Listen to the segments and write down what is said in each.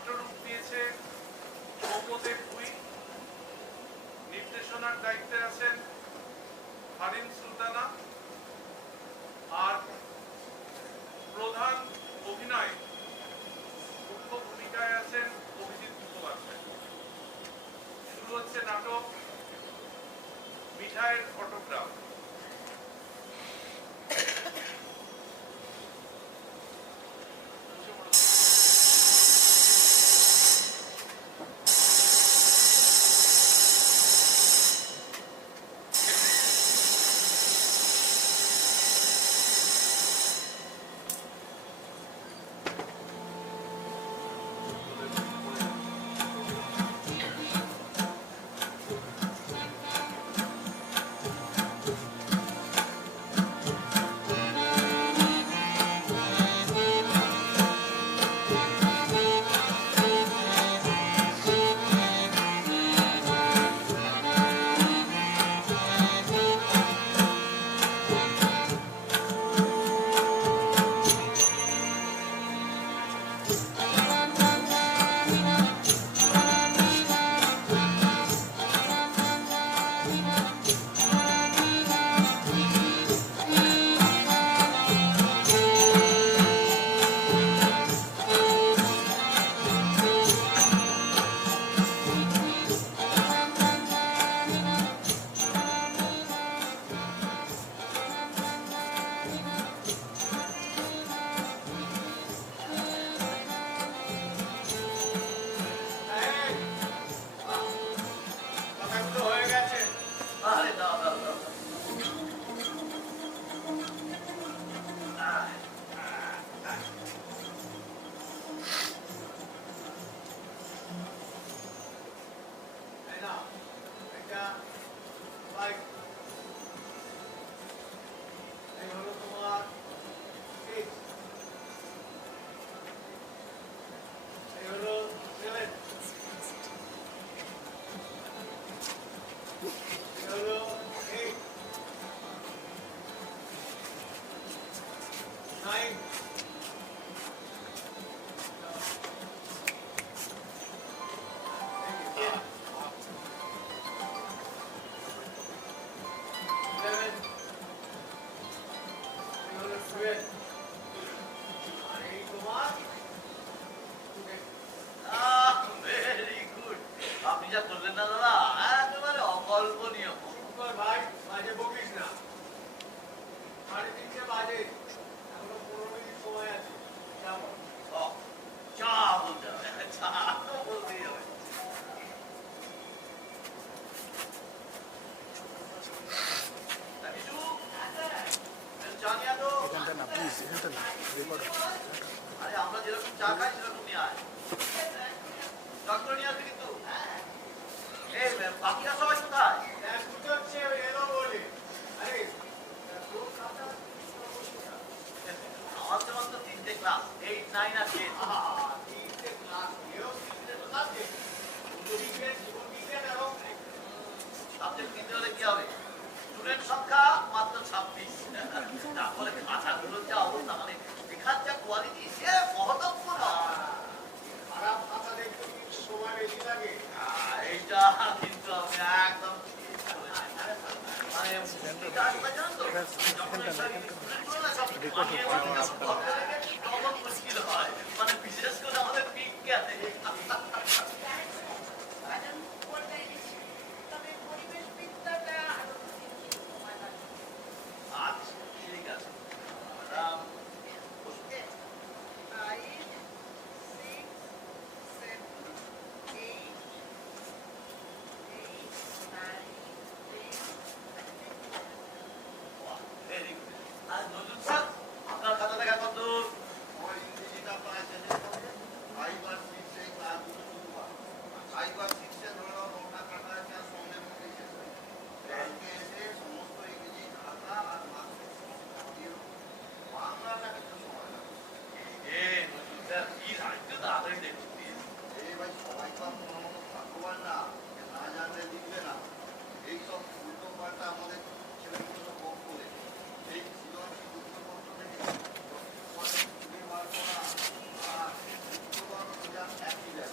নাট্যরূপ দিয়েছে সৌম্যদেব ভুঁই, নির্দেশনার দায়িত্বে আছেন ফারিন সুলতানা, আর প্রধান অভিনয় মুখ্য ভূমিকায় আছেন অভিজিৎ মুখোপাধ্যায়। শুরু হচ্ছে নাটক মিঠাইয়ের ফটোগ্রাফ।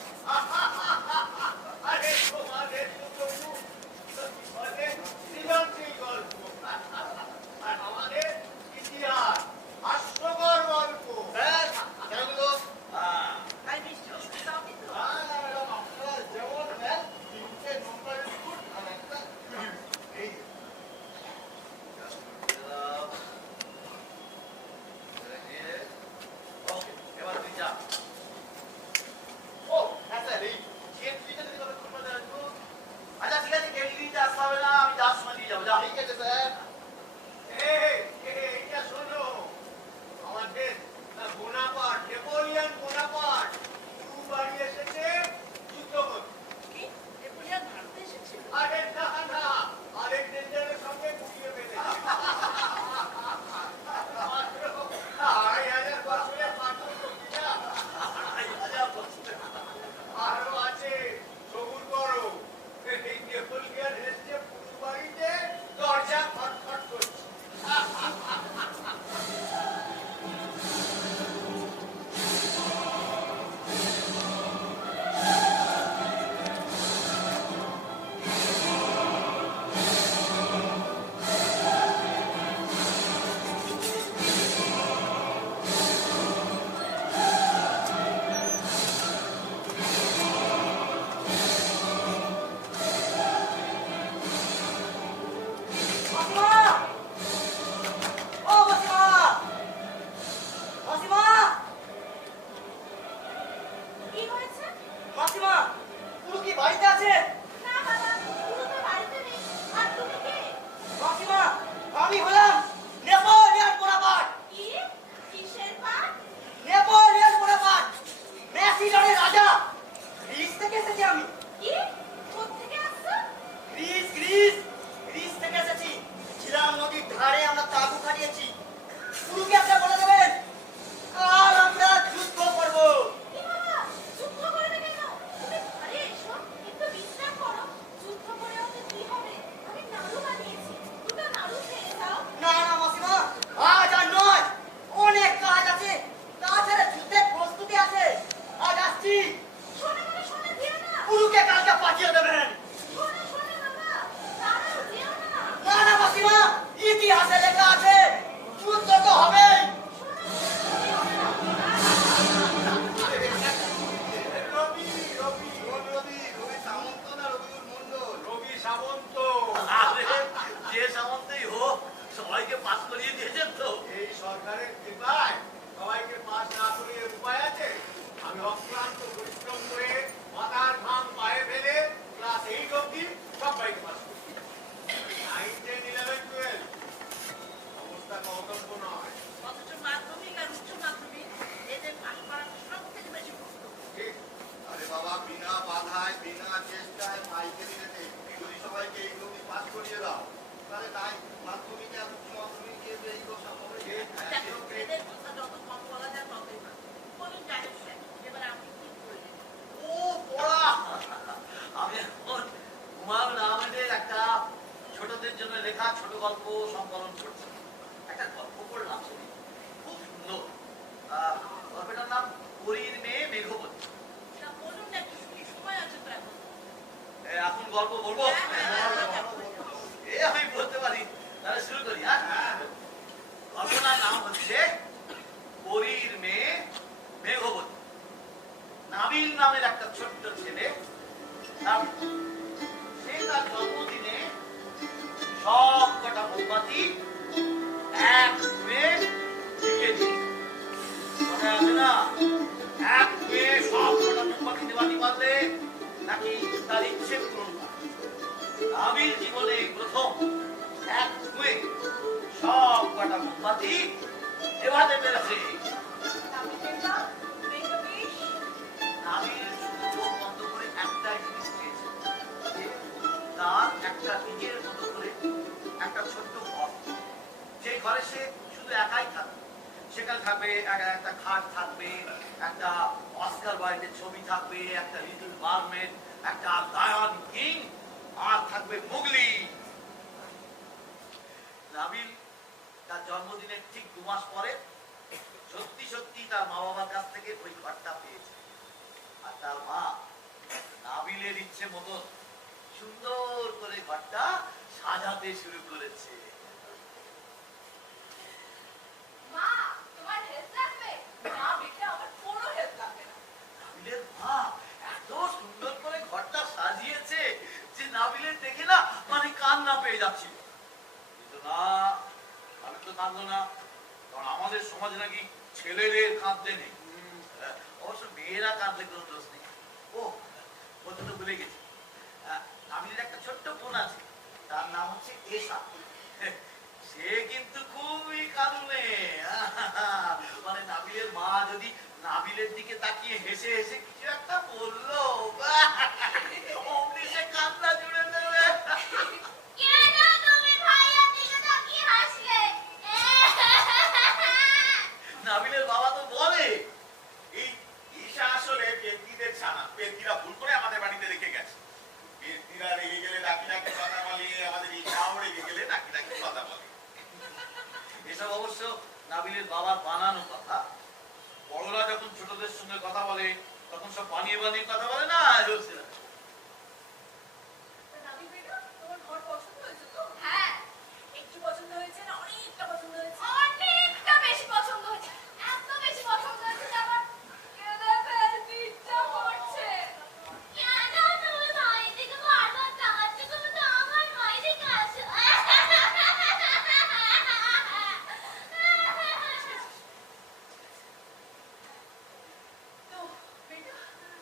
কি হয়েছে? মাসিমা, পুরো কি বাড়িতে আছে? না বাবা, পুরো তো বাড়িতে নেই। আর তুমি কে? মাসিমা, আমি হলাম নেপোলিয়ন বোনাপার্ট। কি? কিসের পাঠ? নেপোলিয়ন বোনাপার্ট, ম্যাসিডনের রাজা। গ্রিস থেকে এসেছি আমি। কি? কোত্থেকে আসছো? গ্রিস গ্রিস গ্রিস থেকে এসেছি। ছিলাম নদীর ধারে, আমরা তাঁবু খাটিয়েছি। পুরুকে একটা বলে দেবেন, কাল আমরা যুদ্ধ করবো। কি বাবা, যুদ্ধ করবে কেন? তুমি ঘরে এসো, একটু বিশ্রাম করো। যুদ্ধ করে ওকে কি হবে? আমি নাড়ু বানিয়েছি, দুটো নাড়ু খেয়ে যাও। না না মাসিমা, আজ আর নয়, অনেক কাজ আছে। তাছাড়া যুদ্ধের প্রস্তুতি আছে। আজ আসছি। শোনে মানে শোনে, যেও না। পুরুকে কালকে পাঠিয়ে দেবেন। শোনে শোনে বাবা, দাঁড়াও, যেও না। না না মাসিমা, ইতিহাসে লেখা আছে, যুদ্ধ তো হবেই। রবি সামন্ত। আরে যে সামন্তই হোক সবাইকে পাস করিয়ে দিয়েছেন তো। এই সরকারের কৃপায় সবাইকে পাস না করিয়ে উপায় আছে? আমি অক্লান্ত পরিশ্রম করে মাথার ঘাম পায়ে ফেলে ক্লাস 8 অবধি সবাইকে পাস করি। 9, 10, 11, 12 অবস্থা কৌতব্য নয়। অথচ মাধ্যমিক আর উচ্চ মাধ্যমিক এদের পাশ করার সব থেকে বেশি কষ্ট। ঠিক? আরে বাবা, বিনা বাধায় বিনা চেষ্টায় পাইকারি রেটে যদি সবাইকে এই অবধি পাস করিয়ে দাও, তাহলে তাই মাধ্যমিকে আর উচ্চ মাধ্যমিকে এই কথা হবে। দেখো, এদের কথা যত কম বলা যায় ততই ভালো। বলুন জাহেদ স্যার, এবার আপনি কি করলেন? ও পড়া, আমি এখন হুমায়ুন আহমেদের একটা ছোটদের জন্য লেখা ছোট গল্প সংকলন করছি। একটা গল্প পড়লাম, খুব সুন্দর। গল্পটার নাম পরীর মেয়ে মেঘবতী। না, বলুন না, একটু শুনি, সময় আছে তো এখন। এখন গল্প বলবো? আমি বলতে পারি, তাহলে শুরু করি। গল্পটার নাম হচ্ছে পরীর মেয়ে মেঘবতী। নাবিল নামের একটা ছোট্ট ছেলে, সে তার জন্মদিনে সব কটা মোমবাতি এক ধুয়ে দিয়ে দিল। কথা আছে না, এক ধুয়ে সব কটা মোমবাতি দেওয়ানি পারলে নাকি তার ইচ্ছে পূরণ হয়। নাবিল জীবনে প্রথম এক ধুয়ে সব কটা মোমবাতি দেওয়াতে পেরেছে। নাবিল শুধু চোখ বন্ধ করে একটাই জিনিস পেয়েছে, তার একটা নিজের মতো করে একটা ছোট্ট ঘর, যে ঘরে সে শুধু একাই থাকবে। সেখানে থাকবে একটা খাট থাকবে, একটা অস্কার ওয়াইল্ডের ছবি থাকবে, একটা লিটল মারমেড, একটা লায়ন কিং, আর থাকবে মুগলি। নাবিল তার জন্মদিনের ঠিক 2 মাস পরে সত্যি সত্যি তার মা বাবার কাছ থেকে ওই ঘরটা পেয়েছে। আর তার মা নাবিলের ইচ্ছে মতো সুন্দর করে ঘরটা সাজাতে শুরু করেছে। মা, তোমার হেল্প লাগবে? না, বেটা, আমার কোনো হেল্প লাগবে না। নাবিলের মা এত সুন্দর করে ঘরটা সাজিয়েছে যে নাবিলের দেখে না মানে কান্না পেয়ে যাচ্ছিল। কিন্তু না, আমি তো কাঁদলো না, কারণ আমাদের সমাজে নাকি ছেলেদের কাঁদতে নেই। অবশ্য মেয়েরা কাঁদলে কোনো দোষ নেই। ও বলতে তো ভুলে গেছি, নাবিলের একটা ছোট্ট বোন আছে, তার নাম হচ্ছে এশা। সে কিন্তু খুবই কাঁদুনে। মানে নাবিলের মা যদি নাবিলের দিকে তাকিয়ে হেসে হেসে কিছু একটা বললো, অমনি সে কান্না জুড়ে দেবে। কেন তুমি ভাইয়ের দিকে তাকিয়ে হাসলে? নাবিলের বাবা তো বলে, এই ঈশা আসলে ব্যক্তিদের ছানা। ব্যক্তিরা ভুল করে আমাদের বাড়িতে রেখে গেছে। ব্যক্তিরা রেগে গেলে ডাকি ডাকি কথা বলে, আমাদের ঈশাও রেগে গেলে ডাকি ডাকি কথা বলে। এসব অবশ্য নাবিলের বাবার বানানো কথা। বড়রা যখন ছোটদের সঙ্গে কথা বলে তখন সব বানিয়ে বানিয়ে কথা বলে না। নাবিল বেটা, তোমার ঘর পছন্দ হয়েছে তো? হ্যাঁ, একটু পছন্দ হয়েছে না অনেকটা পছন্দ হয়েছে? অনেকটা বেশি পছন্দ হয়েছে। এত বেশি পছন্দ হয়েছে যে আমার কেঁদে ফেলতে ইচ্ছা করছে। কেন তুমি ভাইয়ের দিকে বারবার তাকাচ্ছ? তুমি তো আমার ভাইয়ের দিকে আসো। তো বেটা,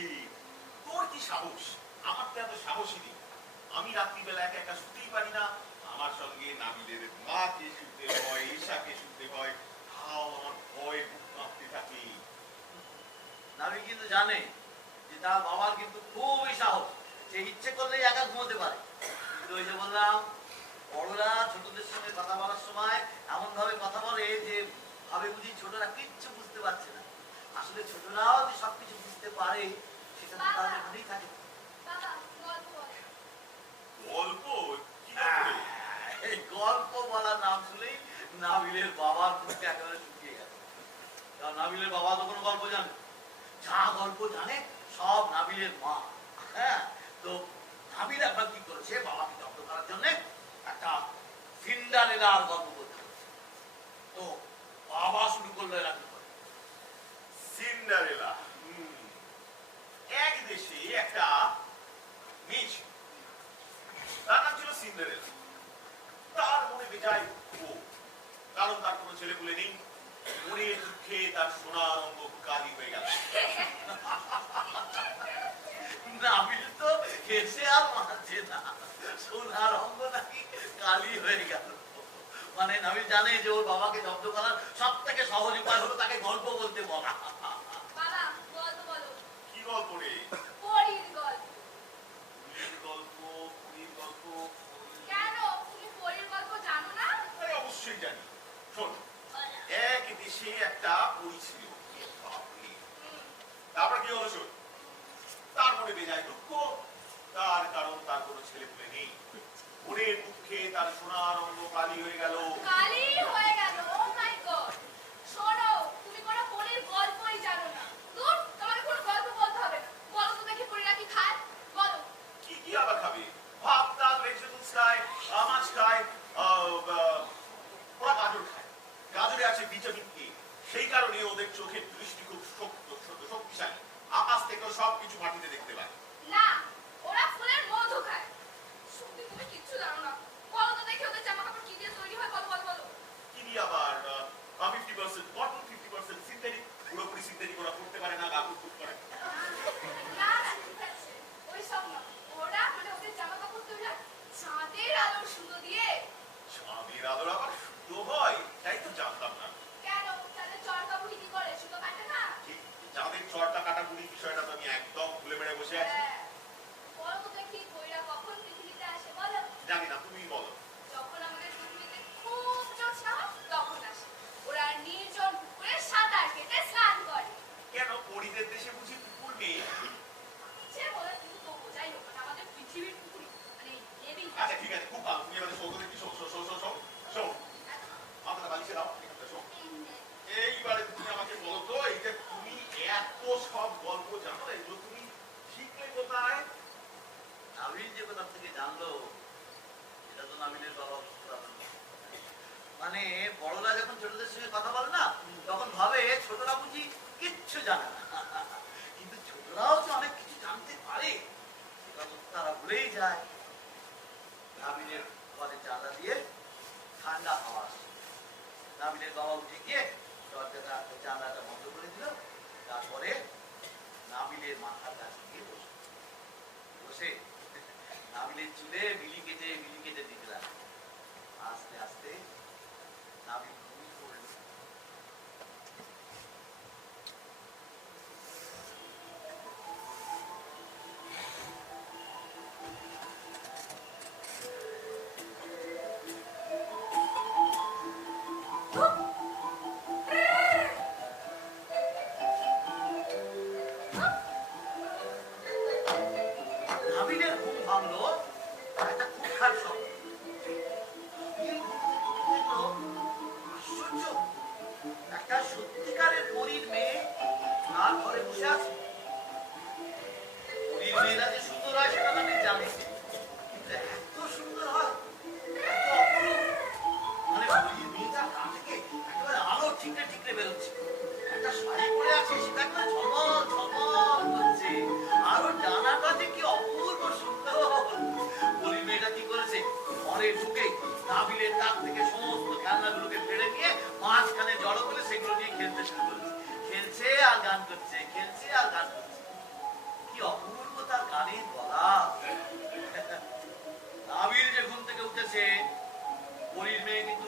ছি, তোর কি সাহস? আমার তো এত সাহসই নেই। আমি রাত্রিবেলা একা একা শুতেই পারি না। আমার সঙ্গে নাবিলের মাকে শুতে হয়, ঈশাকে শুতে হয়। তাও আমার ভয়ে বুক কাঁপতে থাকে। নাবিল কিন্তু জানে যে তার বাবার কিন্তু খুবই সাহস, সে ইচ্ছে করলেই একা ঘুমোতে পারে। কিন্তু ওই যে বললাম, বড়রা ছোটদের সঙ্গে কথা বলার সময় এমন ভাবে কথা বলে যে ভাবে বুঝি ছোটরা কিচ্ছু বুঝতে পারছে না। আসলে ছোটরাও যে সবকিছু বুঝতে পারে সেটা তো তাদের মধ্যেই থাকে। বাবা গল্প বলো। গল্প? কি গল্প? এই গল্প বলার নাম শুনেই নাবিলের বাবার মুখে একেবারে শুকিয়ে গেল। কারণ নাবিলের বাবা তো কোনো গল্প জানে, যা গল্প জানে সব নাবিলের মা। হ্যাঁ, তো নাবিল একবার কি করেছে, বাবাকে জব্দ করার জন্য একটা সিন্ডারেলার গল্প বলতে হচ্ছে। তো বাবা শুরু করলো এরকম করে। সিন্ডারেলা। এক দেশে একটা মেয়ে ছিল, তার নাম ছিল সিন্ডারেলা। তার মনে বেজায় ক্ষোভ, কারণ তার কোনো ছেলে পুলে নেই। মনের দুঃখে তার সোনার অঙ্গ কালি হয়ে গেল। নাবিল তো হেসে আর মানছে না, সোনার অঙ্গ নাকি কালি হয়ে গেল। মানে নাবিল জানে যে ওর বাবাকে জব্দ করার সব থেকে সহজ উপায় হলো তাকে গল্প বলতে বলা। বাবা গল্প বলো। কি গল্প রে? পরীর গল্প। পুরীর গল্প? পুরীর গল্প? কেন তুমি পরীর গল্প জানো না? আরে অবশ্যই জানি। শোন, এক দেশে একটা পরী ছিল। বাপরে! তারপর কি হলো শোন। তার মনে বেজায় দুঃখ, তার কারণ তার কোনো ছেলে পুলে নেই। মনের দুঃখে তার সোনার অঙ্গ কালি হয়ে গেল। কালি হয়ে গেল। ও মাই গড। শোনো, তুমি কোনো পরীর গল্পই জানো না। দূর, তোমাকে কোনো গল্প বলতে হবে না। বলো তো দেখি পরীরা কি খায়? বলো। কি কি আবার খাবে? ভাত, ডাল, ভেজিটেবলস খায়, মাছ খায়, ওরা গাজর খায়। গাজরে আছে ভিটামিন এ। সেই কারণে ওদের চোখের দৃষ্টি খুব শক্তিশালী। আকাশ থেকেও সবকিছু মাটিতে দেখতে পায়। না, ওরা ফুলের মধু খায়। সত্যি তুমি কিচ্ছু জানো না। বলো তো দেখি ওদের জামা কাপড় কি দিয়ে তৈরি হয়? বলো বলো বলো। কি দিয়ে আবার? 50% কটন, 50% সিনথেটিক। পুরোপুরি সিনথেটিক ওরা করতে পারে না, গা কুটকুট করে। না না, ঠিক আছে। ওইসব না। ওরা মানে ওদের জামা কাপড় তৈরি হয় চাঁদের আলোর সুতো দিয়ে। চাঁদের আলোর আবার সুতো হয়? তাই তো জানতাম না। কেন? তাদের চরকা বুড়ি কি করে? সুতো কাটে না? ঠিক, চাঁদের চরটা কাটাকুটি বিষয়টা তো আমি একদম ভুলে বেড়ে বসে আছি। হ্যাঁ। বলো তো দেখি পরীরা কখন পৃথিবীতে আসে? বলো। জানি না, তুমি বলো। যখন আমাদের পৃথিবীতে খুব জ্যোৎস্না হয় তখন আসে। ওরা নির্জন পুকুরে সাঁতার কেটে স্নান করে। কেন পরীদের দেশে বুঝি পুকুর নেই? সে বলে কিন্তু তবু যাই হোক না, আমাদের পৃথিবীর পুকুরি মানে নেবি। আচ্ছা ঠিক আছে, খুব ভালো। তুমি এবারে শো করে কি show show show show show show মাথাটা বালিশে দাও, এখানটা শো। এইবারে তুমি আমাকে বলো তো, এই যে তুমি এত সব গল্প জানো, এগুলো তুমি শিখলে কোথায়? নাবিল যে কোথা থেকে জানলো এটা তো নাবিলের বাবা বুঝতে পারবেন না। মানে বড়রা যখন ছোটদের সঙ্গে কথা বলে না, তখন ভাবে ছোটরা বুঝি কিচ্ছু জানে না। কিন্তু ছোটরাও যে অনেক কিছু জানতে পারে সেটা তো তারা ভুলেই যায়। নাবিলের ঘরে জানলা দিয়ে ঠান্ডা হাওয়া আসে। নাবিলের বাবা উঠে গিয়ে দরজাটা জানলাটা বন্ধ করে দিল। তারপরে নাবিলের মাথার কাছে গিয়ে বসে নাবিলের চুলে বিলি কেটে দিলাম। আস্তে আস্তে নাবিল ঘুমিয়ে পড়ল। নাবিলের ঘুম ভাঙলো একটা খুব শব্দ। আশ্চর্য, একটা সত্যিকারের পরীর মেয়ে তার ঘরে বসে আছে। পরীর মেয়েরা যে সুন্দর হয় সেটা আমি জানি, কিন্তু এত সুন্দর হয়, এত অপরূপ। মানে পরীর মেয়েটা গা থেকে একেবারে আলো ঠিকরে ঠিকরে বেরোচ্ছে। একটা শাড়ি পরে আছে, সেটা একেবারে ঝলমল ঝলমল করছে। আর ওর ডানাটা যে কি অপূর্ব সুন্দর। পরীর মেয়েটা কি করেছে, ঘরে ঢুকে নাবিলের কাছ থেকে সমস্ত খেলনাগুলোকে ফেলে নিয়ে মাঝখানে জড়ো করে সেগুলো নিয়ে খেলতে শুরু করেছে। খেলছে আর গান করছে, খেলছে আর গান করছে।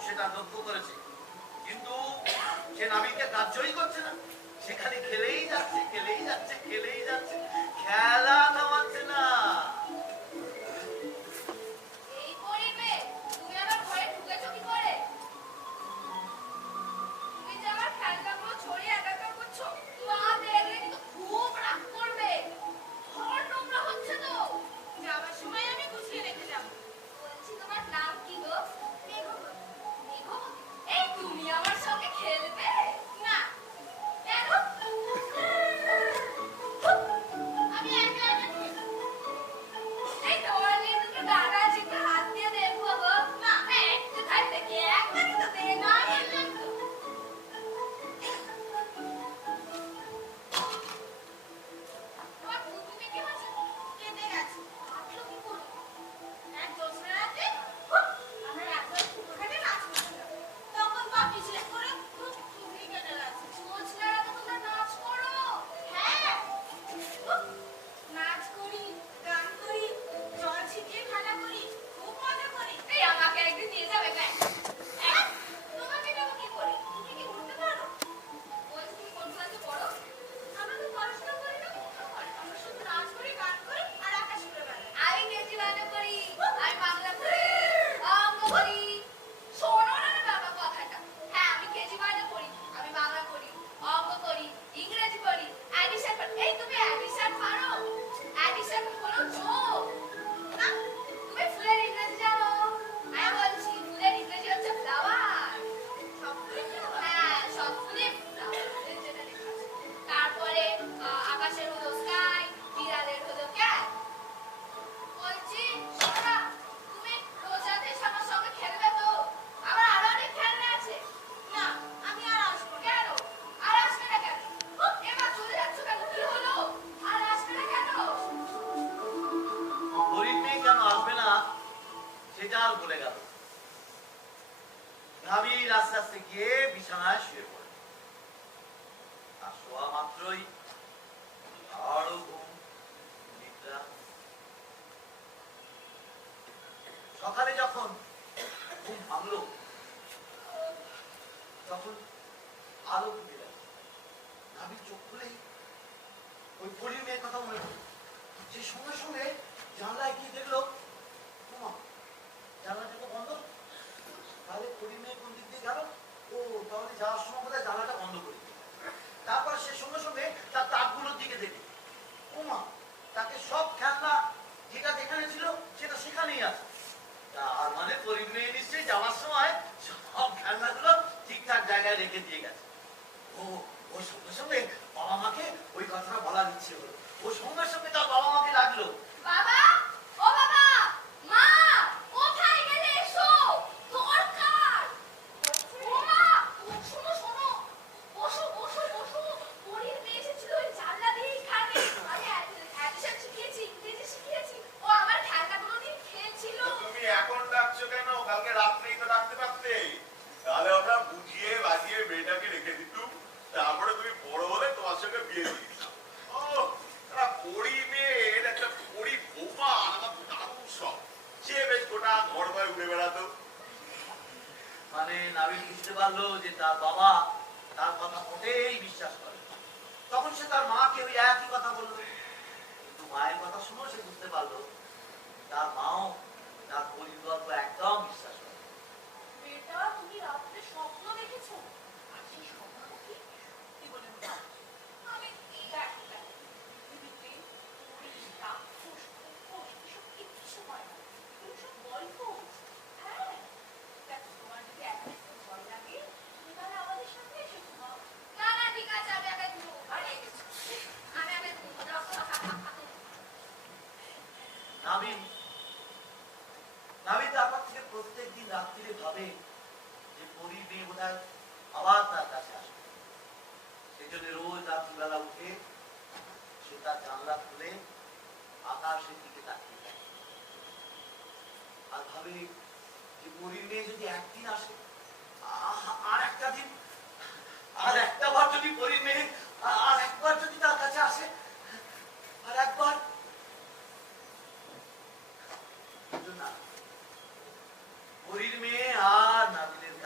সেটা লক্ষ্য করেছে, কিন্তু সে নাবিককে কার্যই করছে না। সেখানে খেলেই যাচ্ছে, খেলেই যাচ্ছে, খেলেই যাচ্ছে, খেলা থামাচ্ছে না। এই পরিবে তুমি আমার ঘরে ঢুকেছো কি করে? তুমি যে আমার খেলনাগুলো ছড়িয়ে একাকার করছো, মা দেখলে কিন্তু খুব রাগ করবে। ঘর নোংরা হচ্ছে তো। যাওয়ার সময় আমি গুছিয়ে রেখে যাবো। বলছি তোমার নাম কি গো? মেঘবতী। মেঘবতী? এই তুমি আমার সঙ্গে খেলবে? না, কেন? আমি একা একা খেলবো। এই তোমার নিয়ে দুটো ডানা আছে, একটু হাত দিয়ে দেখবো গো। না। একটু খাই দেখি, একবারই তো দে না। বললাম তো। তোমার বুদ্ধি কি হয়েছে? কেঁদে গেছে। হাঁটলো কি করে? এক জ্যোৎস্না রাতে আমরা রাস্তায় ছোটখাটো নাচ করছিলাম। তখন পা পিছলে পড়ে খুব চুগলি কেটে গেছে। জ্যোৎস্নারা তো তোমরা নাচ করো। হ্যাঁ, নাচ করি, গান করি, জল ছিটিয়ে খেলা করি, খুব মজা করি। এই আমাকে একদিন নিয়ে যাবে না? তোমাকে নেবো কি করে? তুমি কি ঘুরতে পারো? বলছি তুমি কোন ক্লাসে পড়ো? আমরা তো পড়াশোনা করি না। আমরা শুধু নাচ করি, গান করি আর আকাশ উড়ে বেড়াই। আমি ইংরেজি বাংলা করি, আমি বাংলা করি, অঙ্ক করি। শোনো না বাবা কথাটা। হ্যাঁ, আমি কেজি বাংলা করি, আমি বাংলা করি, অঙ্ক করি, ইংরেজি করি, অ্যাডিশন করি। এই তুমি অ্যাডিশন পারো? অ্যাডিশন হলো যোগ। না, তুমি ফুলের ইংরেজি জানো? আমি বলছি ফুলের ইংরেজি হচ্ছে ফ্লাওয়ার। সব ফুলই ফ্লাওয়ার। হ্যাঁ, সব ফুলে ফ্লাওয়ার, যেটা লেখা আছে। তারপরে আকাশের হলো স্কাই, বিড়ালের হলো ক্যাট। বলছি সোনা, তুমি রোজ রাতে এসে আমার সঙ্গে খেলবে তো? আমার আরো অনেক খেলনা আছে। না, আমি আর আসবো না। কেন? আর আসবে না কেন? এবার চলে যাচ্ছ কেন? কি হলো? আর আসবে না কেন? গরিব মেয়ে কেন আসবে না সেটা আর বলে গেল। নাবিল আস্তে আস্তে গিয়ে বিছানায় শুয়ে পড়ে। আর শোয়া মাত্রই আরো ঘুম, নিদ্রা। সকালে যখন ঘুম ভাঙলো তখন আলো ফুটে গেল। নাবিল চোখ খুলেই ওই পরীর মেয়ের কথা মনে পড়ল। সে সঙ্গে সঙ্গে জানলায় গিয়ে দেখলো, ওমা, জানলাটা তো বন্ধ। তাহলে পরীর মেয়ে কোন দিক দিয়ে গেল? ও, তাহলে যাওয়ার সময় বোধহয় জানলাটা বন্ধ করে দিল। তারপর সে সঙ্গে সঙ্গে তার তাকগুলোর দিকে দেখে, ওমা, তাকে সব খেলনা যেটা যেখানে ছিল সেটা সেখানেই আছে। তার মানে পরীর মেয়ে নিশ্চয়ই যাওয়ার সময় সব খেলনাগুলো ঠিকঠাক জায়গায় রেখে দিয়ে গেছে। ও, ওর সঙ্গে সঙ্গে বাবা মাকে ওই কথাটা বলার ইচ্ছে হলো। ও সঙ্গে সঙ্গে তার বাবা মাকে ডাকলো। বাবা, ও বাবা, মা, কোথায় গেলে? এসো, দরকার। ও মা, শোনো শোনো, বসো বসো বসো। পরীর মেয়ে এসেছিল, ওই জানলা দিয়েই খাবে। আমি অ্যাডিশন শিখিয়েছি, ইংরেজি শিখিয়েছি, ও আমার খেলনাগুলো দিয়ে খেলছিল। তুমি এখন ডাকছো কেন? কালকে রাত্রেই তো ডাকতে পারতে। তাহলে আমরা বুঝিয়ে বাজিয়ে মেয়েটাকে রেখে দিতুম, তারপরে তুমি বড় হলে তোমার সঙ্গে বিয়ে দিয়ে দিতাম। ও, একটা পড়ি মেয়ের একটা পড়ি বৌমা আমার দারুণ শখ। সে বেশ গোটা ঘর ভয় উড়ে বেড়াতো। মানে নাবিল বুঝতে পারলো যে তার বাবা তার কথা মোটেই বিশ্বাস করে। তখন সে তার মাকে ওই একই কথা বললো। কিন্তু মায়ের কথা শুনেও সে বুঝতে পারলো তার মাও তার পরিকল্প একদম বিশ্বাস করে। বেটা, তুমি রাত্রে স্বপ্ন দেখেছো? আর সেই স্বপ্ন কি? কি বলে মনে হয়? আমি দেখ পৃথিবীতে পরী, রাক্ষস, খোকস এসব কিচ্ছু হয় না। এগুলো সব গল্প। হ্যাঁ, দেখো, তোমার যদি একা একটু ভয় লাগে, তুমি তাহলে আমাদের সাথে এসে ঘুমাও। না না, ঠিক আছে, আমি একাই ঘুমবো। আরে, আমি একাই ঘুমবো। নাবিল নাবিল তারপর থেকে প্রত্যেকদিন রাত্রিরে ভাবে যে পরীর মেয়ে বোধহয় আবার তার কাছে আসবে। সেজন্য রোজ রাত্রিবেলা উঠে সে তার জানলা খুলে আকাশের দিকে তাকিয়ে থাকে আর ভাবে যে পরীর মেয়ে যদি একদিন আসে, আর একটা দিন, আর একটা বার যদি পরীর মেয়ে আর একবার যদি তার কাছে আসে, আর একবার। না, পরীর মেয়ে আর নাবিলের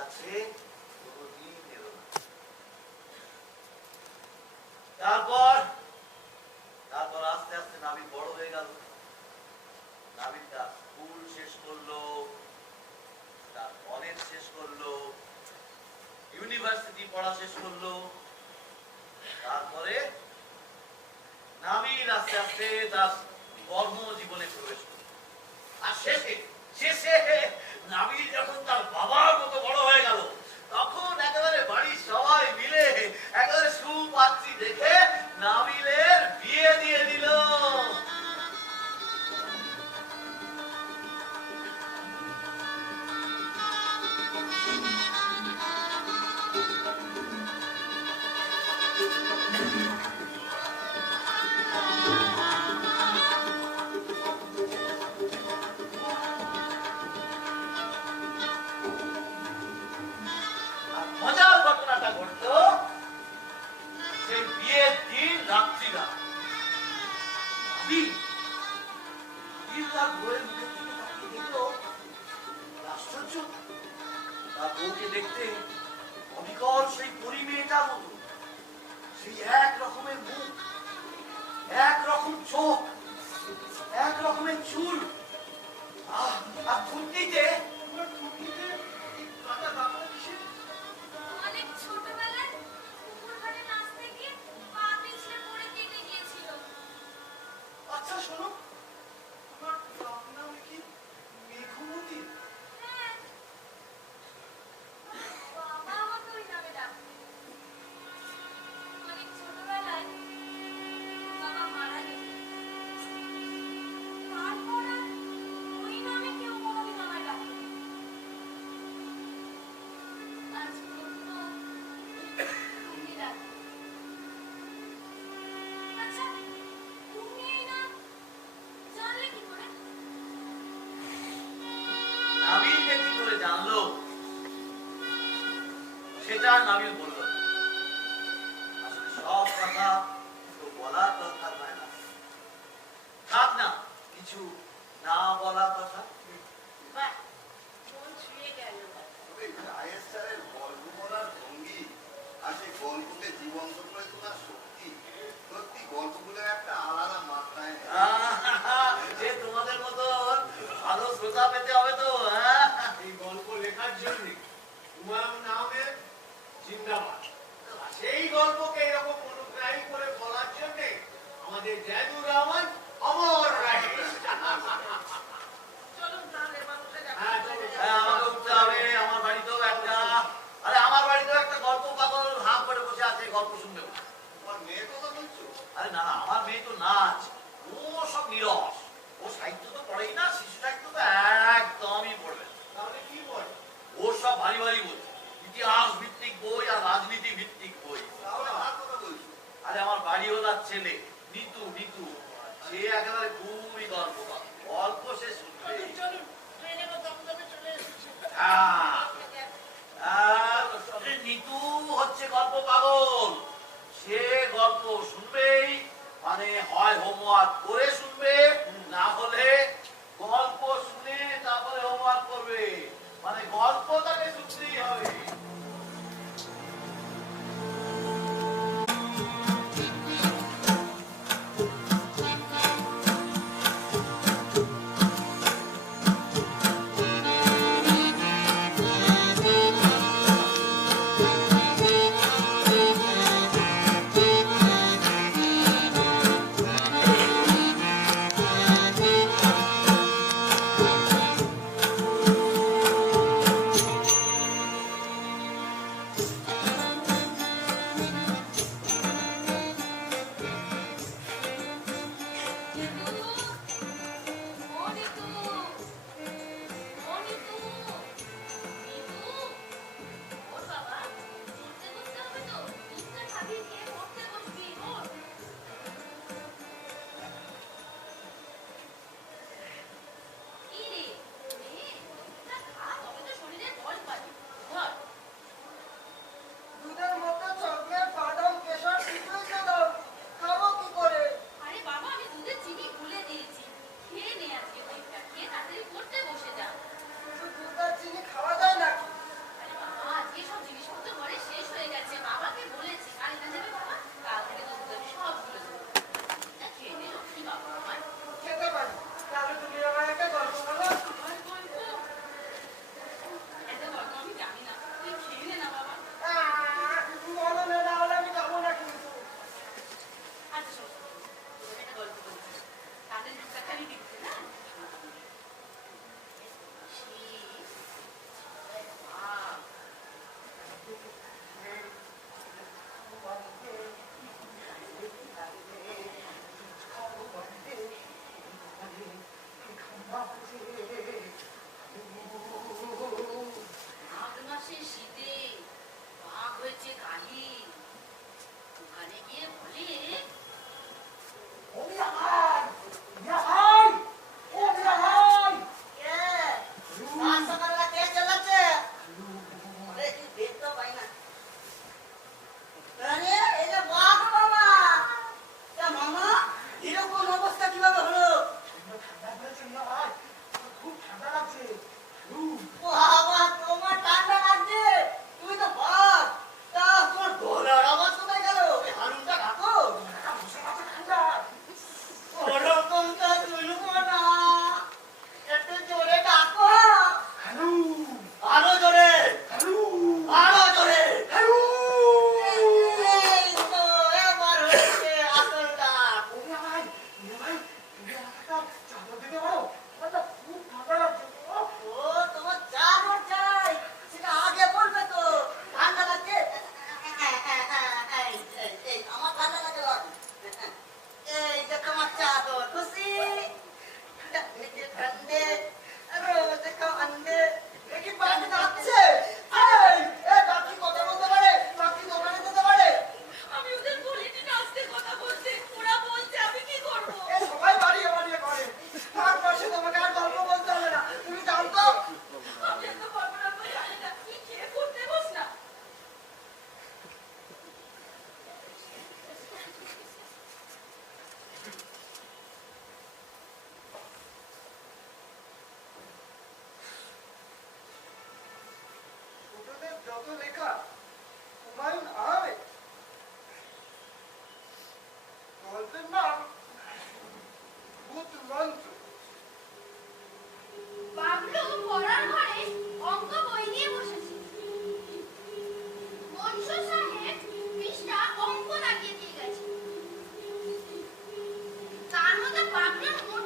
নাবিল আস্তে আস্তে তার কর্মজীবনে প্রবেশ করল। আর শেষে শেষে নাবিল যখন তার বাবার মতো বড় হয়ে গেল, তখন একেবারে বাড়ির সবাই মিলে একেবারে সুপাত্রী দেখে নাবিলের বিয়ে দিয়ে দিল। মজার ঘটনাটা ঘটলো সেই বিয়ের দিন রাত্রিরা। তার বউয়ের মুখের দিকে তাকিয়ে দেখলো, আশ্চর্য, তার বউকে দেখতে অবিকল সেই পরি মেয়েটার মতো, সেই এক রকমের মুখ, এক রকম চোখ, এক রকমের চুল, আর থুতনিতে কাটা দাগটা কিসের? অনেক ছোটবেলায় পুকুর ঘাটে নাচতে গিয়ে পা পিছলে পড়ে কেটে গিয়েছিল। আচ্ছা শোনো, তোমার বাপ নাম কি মেঘমতি? হ্যাঁ, বাবা আমাকে ওই নামে ডাকতো। অনেক ছোটবেলায় বাবা মারা গেছে। তারপর আর ওই নামে কেউ কোনোদিন আমায় ডাকেনি। আজ পর্যন্ত তুমি ডাকো। আচ্ছা, তুমি এই নাম জানলে কি করে? নাবিল যে কি করে জানলো সেটা নাবিল বলল না। আসলে সব কথা তো বলার দরকার হয় না, থাক না কিছু না বলা কথা। বাহ, মন ছুঁয়ে গেল। তবে রায়ের স্যারের গল্প বলার ভঙ্গি আর সেই গল্পকে জীবন্ত করে তোলার শক্তি, সত্যি গল্পগুলোর একটা আলাদা মাত্রায় নেয়। যে তোমাদের মতো ভালো শ্রোতা পেতে হবে তো। এই গল্প লেখার জন্য হুমায়ুন আহমেদ জিন্দাবাদ। আর সেই গল্পকে এরকম অনুগ্রাহী করে বলার জন্য আমাদের জাদুর রহমান অমর রাহে। চলুন তাহলে বাবুটা হ্যাঁ, চলো। আমাকে উঠতে হবে। আমার বাড়িতেও একটা, আরে আমার বাড়িতেও একটা গল্প পাগল হাঁ করে বসে আছে, গল্প শুনবে। তোমার মেয়ের কথা বলছো? আরে না না, আমার মেয়ে তো নাচ, ও সব নিরস, ও সাহিত্য তো পড়েই না, শিশু সাহিত্য তো একদমই পড়বে না। তাহলে কি বল? ও সব ভারী ভারী বই, ইতিহাস ভিত্তিক বই আর রাজনীতি ভিত্তিক বই। তাহলে কার কথা বলছো? আরে আমার বাড়িওয়ালার ছেলে নিতু, নিতু সে একেবারে খুবই গল্প পাগল। গল্প সে শুনবে। চলুন, ট্রেনে বা দমদমে চলে এসেছে। নিতু হচ্ছে গল্প পাগল, সে গল্প শুনবেই, মানে হয় হোমওয়ার্ক করে শুনবে, না হলে গল্প শুনে তারপরে হোমওয়ার্ক করবে, মানে গল্প তাকে শুনতেই হবে।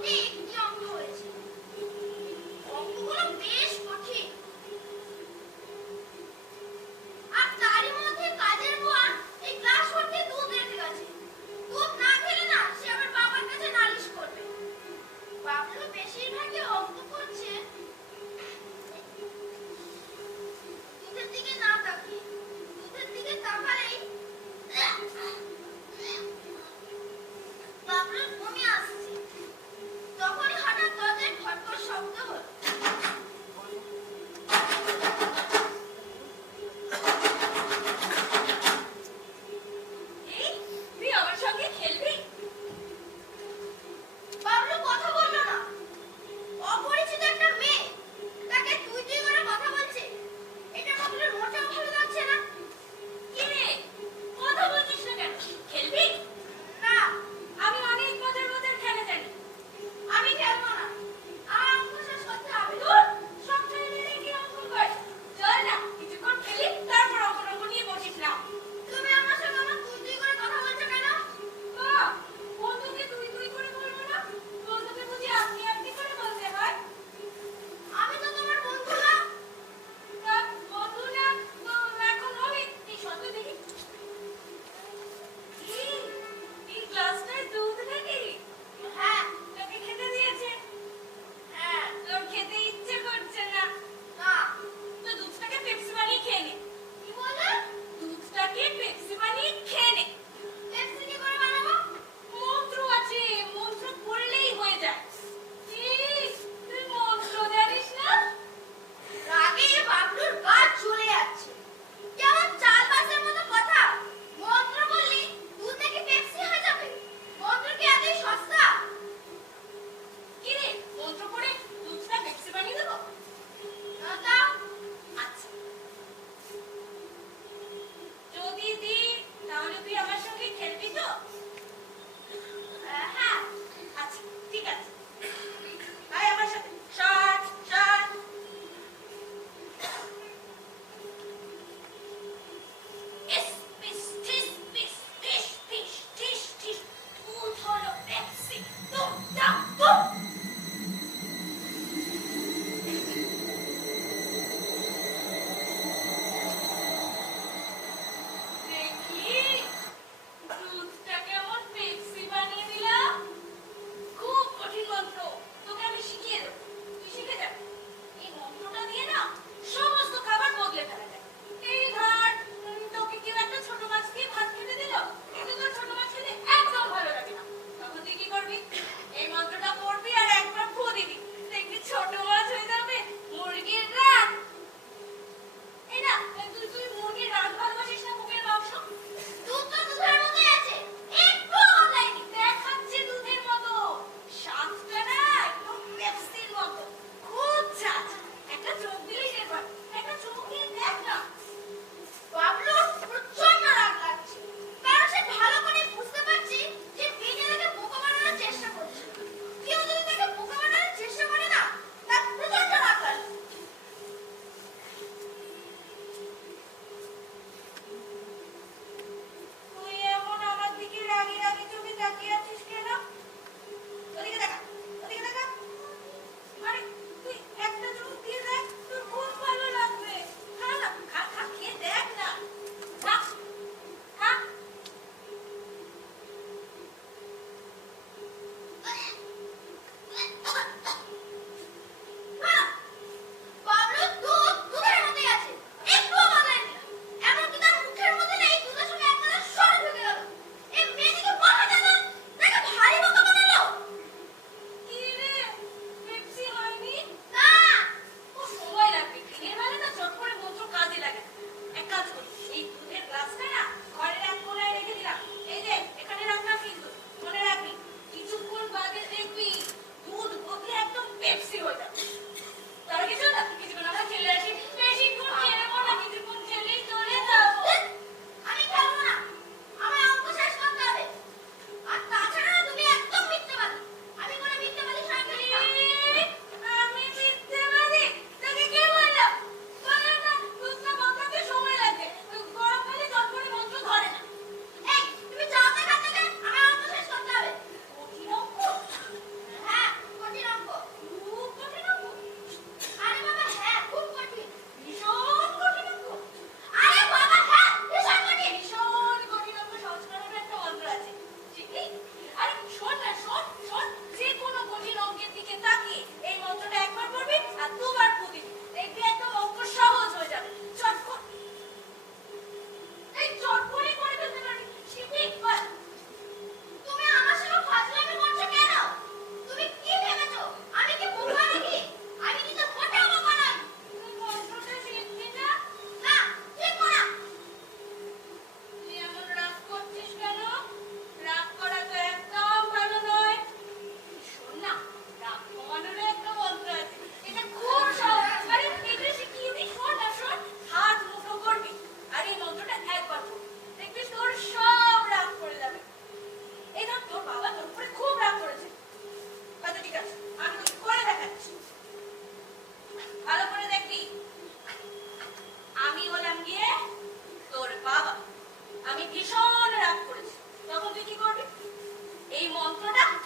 মোটে একটি অঙ্ক হয়েছে। অঙ্কগুলো বেশ কঠিন। আর তারই মধ্যে কাজের বুয়া এই ক্লাস ভর্তি দুধ রেখে গেছে। দুধ না খেলে না সে আমার বাবার কাছে নালিশ করবে। বাবলু বেশিরভাগই অঙ্ক করছে দুধের দিকে না তাকিয়ে। দুধের দিকে তাকালেই বাবলুর বমি আসছে। তখনই হঠাৎ দরজায় খটখট শব্দ হলো। এই, তুই আমার সঙ্গে খেলবি? বাবলু কথা বলল না। অপরিচিত একটা মেয়ে তাকে তুই তুই করে কথা বলছে। এটা বাবলুর মোটেও ভালো লাগছে না। কি রে, কথা বলছিস না কেন? খেলবি? না, আমি অনেক মজার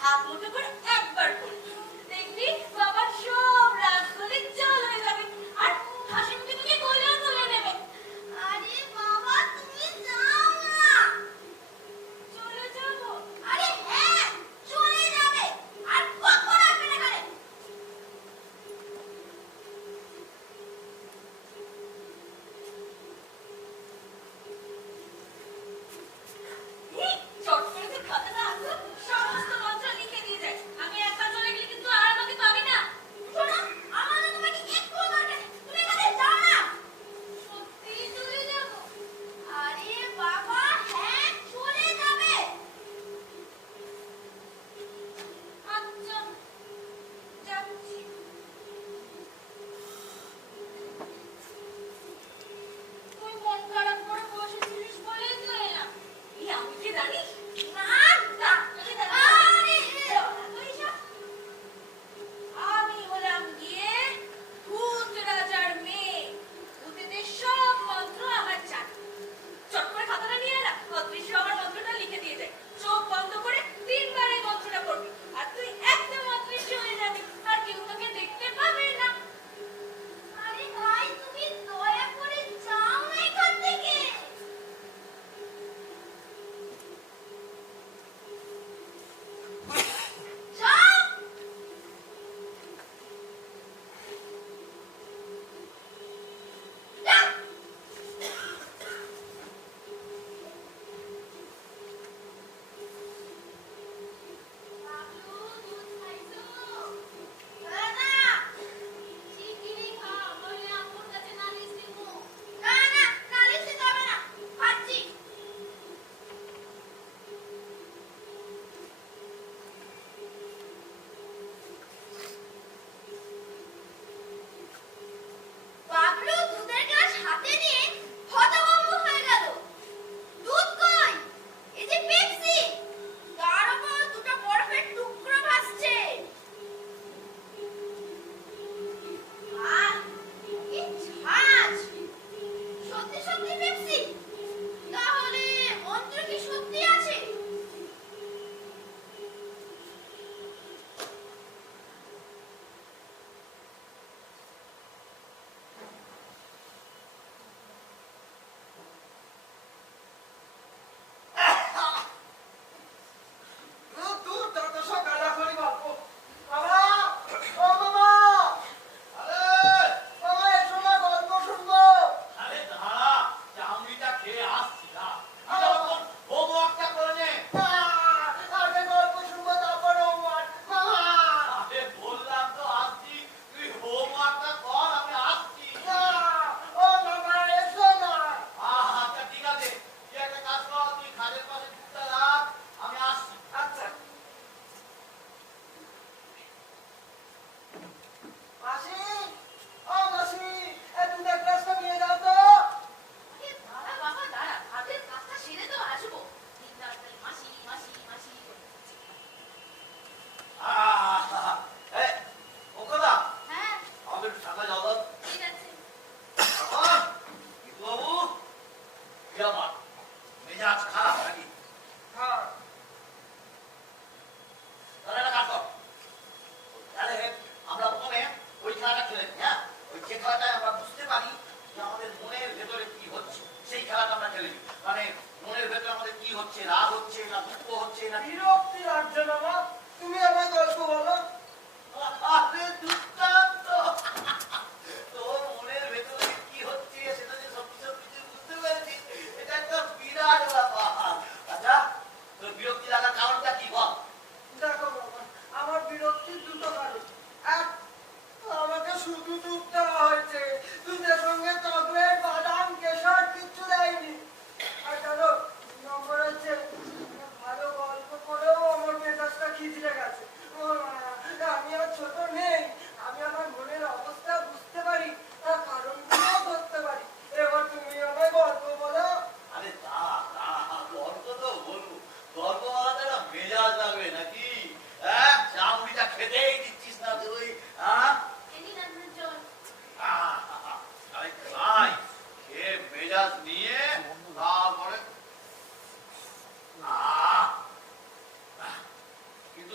হাত মুঠো করে একবার করে দেখবি বাবার সব রাগগুলি জল হয়ে যাবে আর হাসি মুখে তোকে কোলেও তুলে নেবে। আরে বাবা তুমি যাও না। চলে যাবো? আরে হ্যাঁ চলে যাবে আর কখন আসবে না এখানে। চট করে তুই খাতাটা আসো, সমস্ত মন্ত্র লিখে দিয়ে যাই। আমি একবার চলে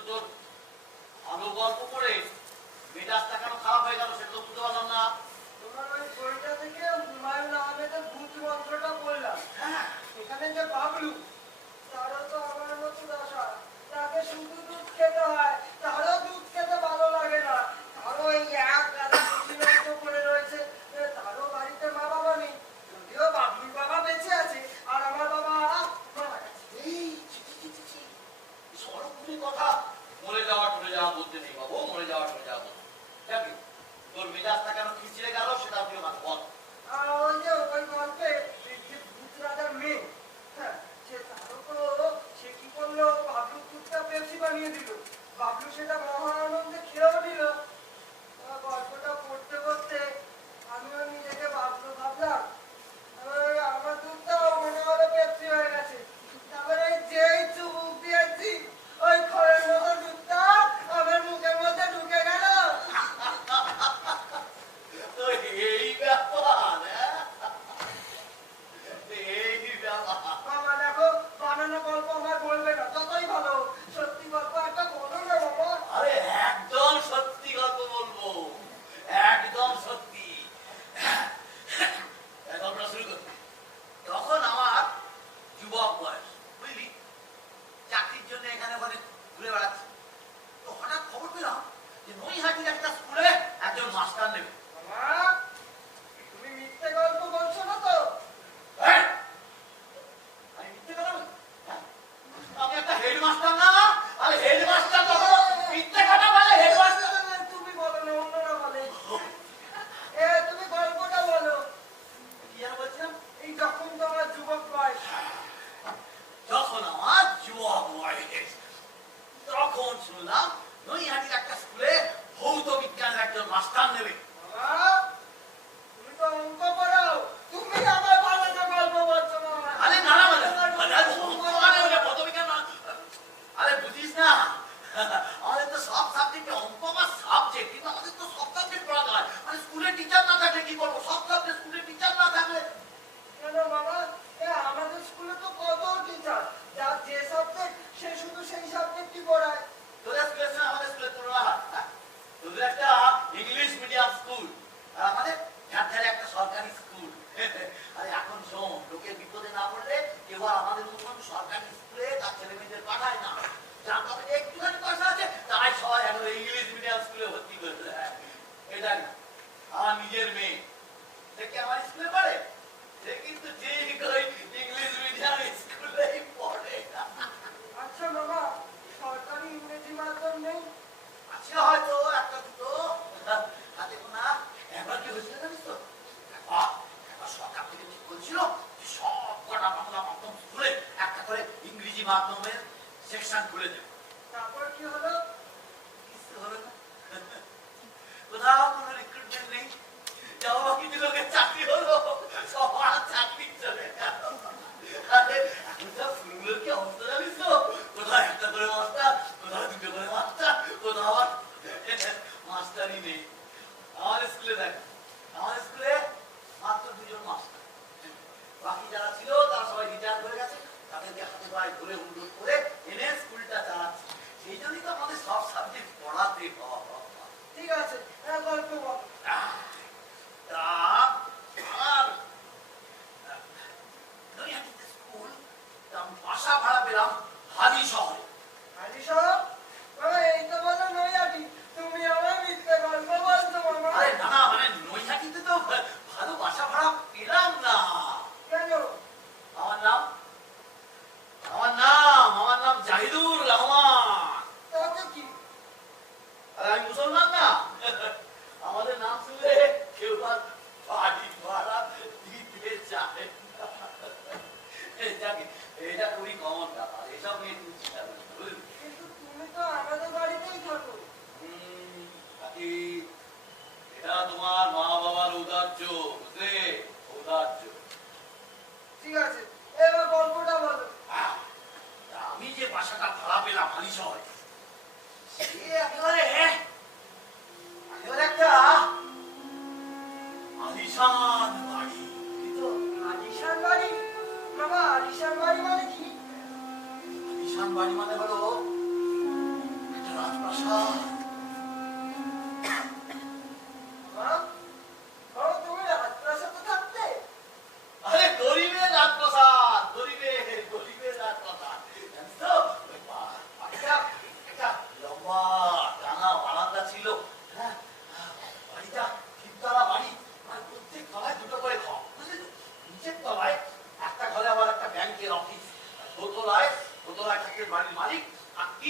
তোর ভালো গল্প করে মেজাজটা কেন খারাপ হয়ে গেল সেটা তো বুঝতে পারলাম না। তোমার ওই বইটা থেকে হুমায়ুন আহমেদের ভূত মন্ত্রটা পড়লাম। এখানে যে বাবলু, তারও তো আমার মতো দশা। তাকে শুধু দুধ খেতে হয়, তারও দুধ খেতে ভালো লাগে না। তারও এই এক গাদা কুচিনষ্ট পড়ে রয়েছে, তারও বাড়িতে মা বাবা নেই। যদিও বাবলুর বাবা বেঁচে আছে আর আমার বাবা মারা গেছে। এই ছি, ছি, ছি, ছি, ছি। সরকারি কথা মরে যাওয়া টরে যাওয়া বলতে নেই বাবু, মরে যাওয়া টরে যাওয়া বলতে যাবি। তোর মেজাজটা কেন খিচিড়ে গেল সেটা তুই আমাকে বল। আর ওই যে ওই গল্পে যে ভূত রাজার মেয়ে, হ্যাঁ, তারও তো সে কি করলো, বাবলু দুধটা পেপসি বানিয়ে দিল। বাবলু সেটা মহা আনন্দে খেয়েও নিল। গল্পটা পড়তে পড়তে আমিও নিজেকে বাবলু ভাবলাম। ওই আমার দুধটাও মনে হলো পেপসি হয়ে গেছে। তারপরে যেই চুমুক দিয়েছি, ওই খড়ের মতো দুধটা আমার মুখের মধ্যে ঢুকে গেল। তো এই ব্যাপার, হ্যাঁ? এই ব্যাপার। বাবা দেখো, বানানো গল্প আমার বলবে না, ততই ভালো। সত্যি গল্প একটা বলো না বাবা। আরে একদম সত্যি গল্প বলবো, একদম সত্যি। গল্পটা শুরু করি। তখন আমার যুবক বয়স, বুঝলি, চাকরির জন্য এখানে ওখানে ঘুরে বেড়াচ্ছি। তো হঠাৎ খবর পেলাম যে নৈহাটির একটা স্কুলে একজন মাস্টার নেবে। বাবা, তুমি মিথ্যে গল্প বলছো না তো? এই! আমি মিথ্যে কথা বলি? হ্যাঁ? আমি একটা হেডমাস্টার না? আরে হেডমাস্টার কখনো মিথ্যে কথা বলে? হেডমাস্টার তুমি বলো না, অন্যরা বলে। তুমি গল্পটা বলো। কি আর বলছিলাম? এই যখন তোমার যুবক বয়স। যখন আমার যুবক বয়স, তখন শুনলাম নৈহাটির একটা স্কুলে ভৌত বিজ্ঞানের একজন মাস্টার নেবে। বাবা, তুমি তো অঙ্ক পড়াও, তুমি আমার বানানো গল্প বলছো না। আরে না না পদবিজ্ঞান না। আরে বুঝিস না, আমাদের তো সব সাবজেক্টে অঙ্ক বা সাবজেক্ট, কিন্তু আমাদের তো সব সাবজেক্ট পড়াতে হয়। মানে স্কুলে টিচার না থাকলে কি করবো? সব সাবজেক্ট স্কুলে টিচার না থাকলে। কেন বাবা, আমাদের স্কুলে তো কত টিচার, যার যে সাবজেক্ট সে শুধু সেই সাবজেক্টই পড়ায়। তোদের স্কুলের সঙ্গে আমাদের স্কুলের তুলনা হয়? হ্যাঁ? তোদের একটা ইংলিশ মিডিয়াম স্কুল আর আমাদের ঝাড়ঝাড়ে একটা সরকারি স্কুল। আরে এখন শোন, লোকের বিপদে না পড়লে কেউ আর আমাদের মতন সরকারি স্কুলে তার ছেলে মেয়েদের পাঠায় না। যার কাছে একটুখানি পয়সা আছে তাই সবাই এখন ইংলিশ মিডিয়াম স্কুলে ভর্তি করে দেয়। এটা না, আমার নিজের মেয়ে, সে কি আমার স্কুলে পড়ে? সে কিন্তু ঠিক ওই ইংলিশ মিডিয়াম স্কুলেই পড়ে। আচ্ছা বাবা, সরকারি ইংরেজি মাধ্যম নেই? আছে হয়তো একটা দুটো, হাতে গোনা। একবার কি হয়েছিল জানিস তো? একবার সরকার থেকে ঠিক করেছিল যে সব কটা বাংলা মাধ্যম স্কুলে একটা করে ইংরেজি মাধ্যমের সেকশন খুলে দেবে। তারপর কি হলো? কিছু হলো না। কোথাও কোনো রিক্রুটমেন্ট নেই। যাওয়া কিছু লোকের চাকরি হলো, সবার চাকরি চলে গেল। আরে এখন সব স্কুলগুলোর কি অবস্থা জানিস তো? কোথাও একটা করে মাস্টার, কোথাও দুটো করে মাস্টার, কোথাও আবার মাস্টারই নেই। আমাদের স্কুলে দেখ, আমাদের স্কুলে মাত্র দুজন মাস্টার, বাকি যারা ছিল তারা সবাই রিটায়ার হয়ে গেছে। তাদেরকে হাতে পায়ে ধরে অনুরোধ করে এনে স্কুলটা চালাচ্ছে। সেই জন্যই তো আমাদের সব সাবজেক্ট পড়াতে হয়। ঠিক আছে, গল্প বল। নৈহাটিতে স্কুল, বাসা ভাড়া পেলাম হাজি শহরে। হাজি সাহেব, এই তো বলো নৈহাটি, তুমি আমার মিথ্যে গল্প বলছো বাবা। আরে না না, মানে নৈহাটিতে তো ভালো বাসা ভাড়া পেলাম না। কেন? আমার নাম জাহিদুর রহমান। তাতে কি? আর আমি মুসলমান না, আমাদের নাম শুনলে কেউ আর বাড়ি ভাড়া দিতে চায় না। এটা খুবই কমন ব্যাপার, এসব নিয়ে তুমি চিন্তা করিস না, বুঝলি? কিন্তু তুমি তো আমাদের বাড়িতেই থাকো। এটা তোমার মা বাবার ঔদার্য, বুঝলে? ঔদার্য। ঠিক আছে, এবার গল্পটা বলো। আমি যে বাসাটা ভাড়া পেলাম হালি শহরে, সে একেবারে একটা আলিশান বাড়ি। তো আলিশান বাড়ি? বাবা, আলিশান বাড়ি মানে কি? আলিশান বাড়ি মানে হলো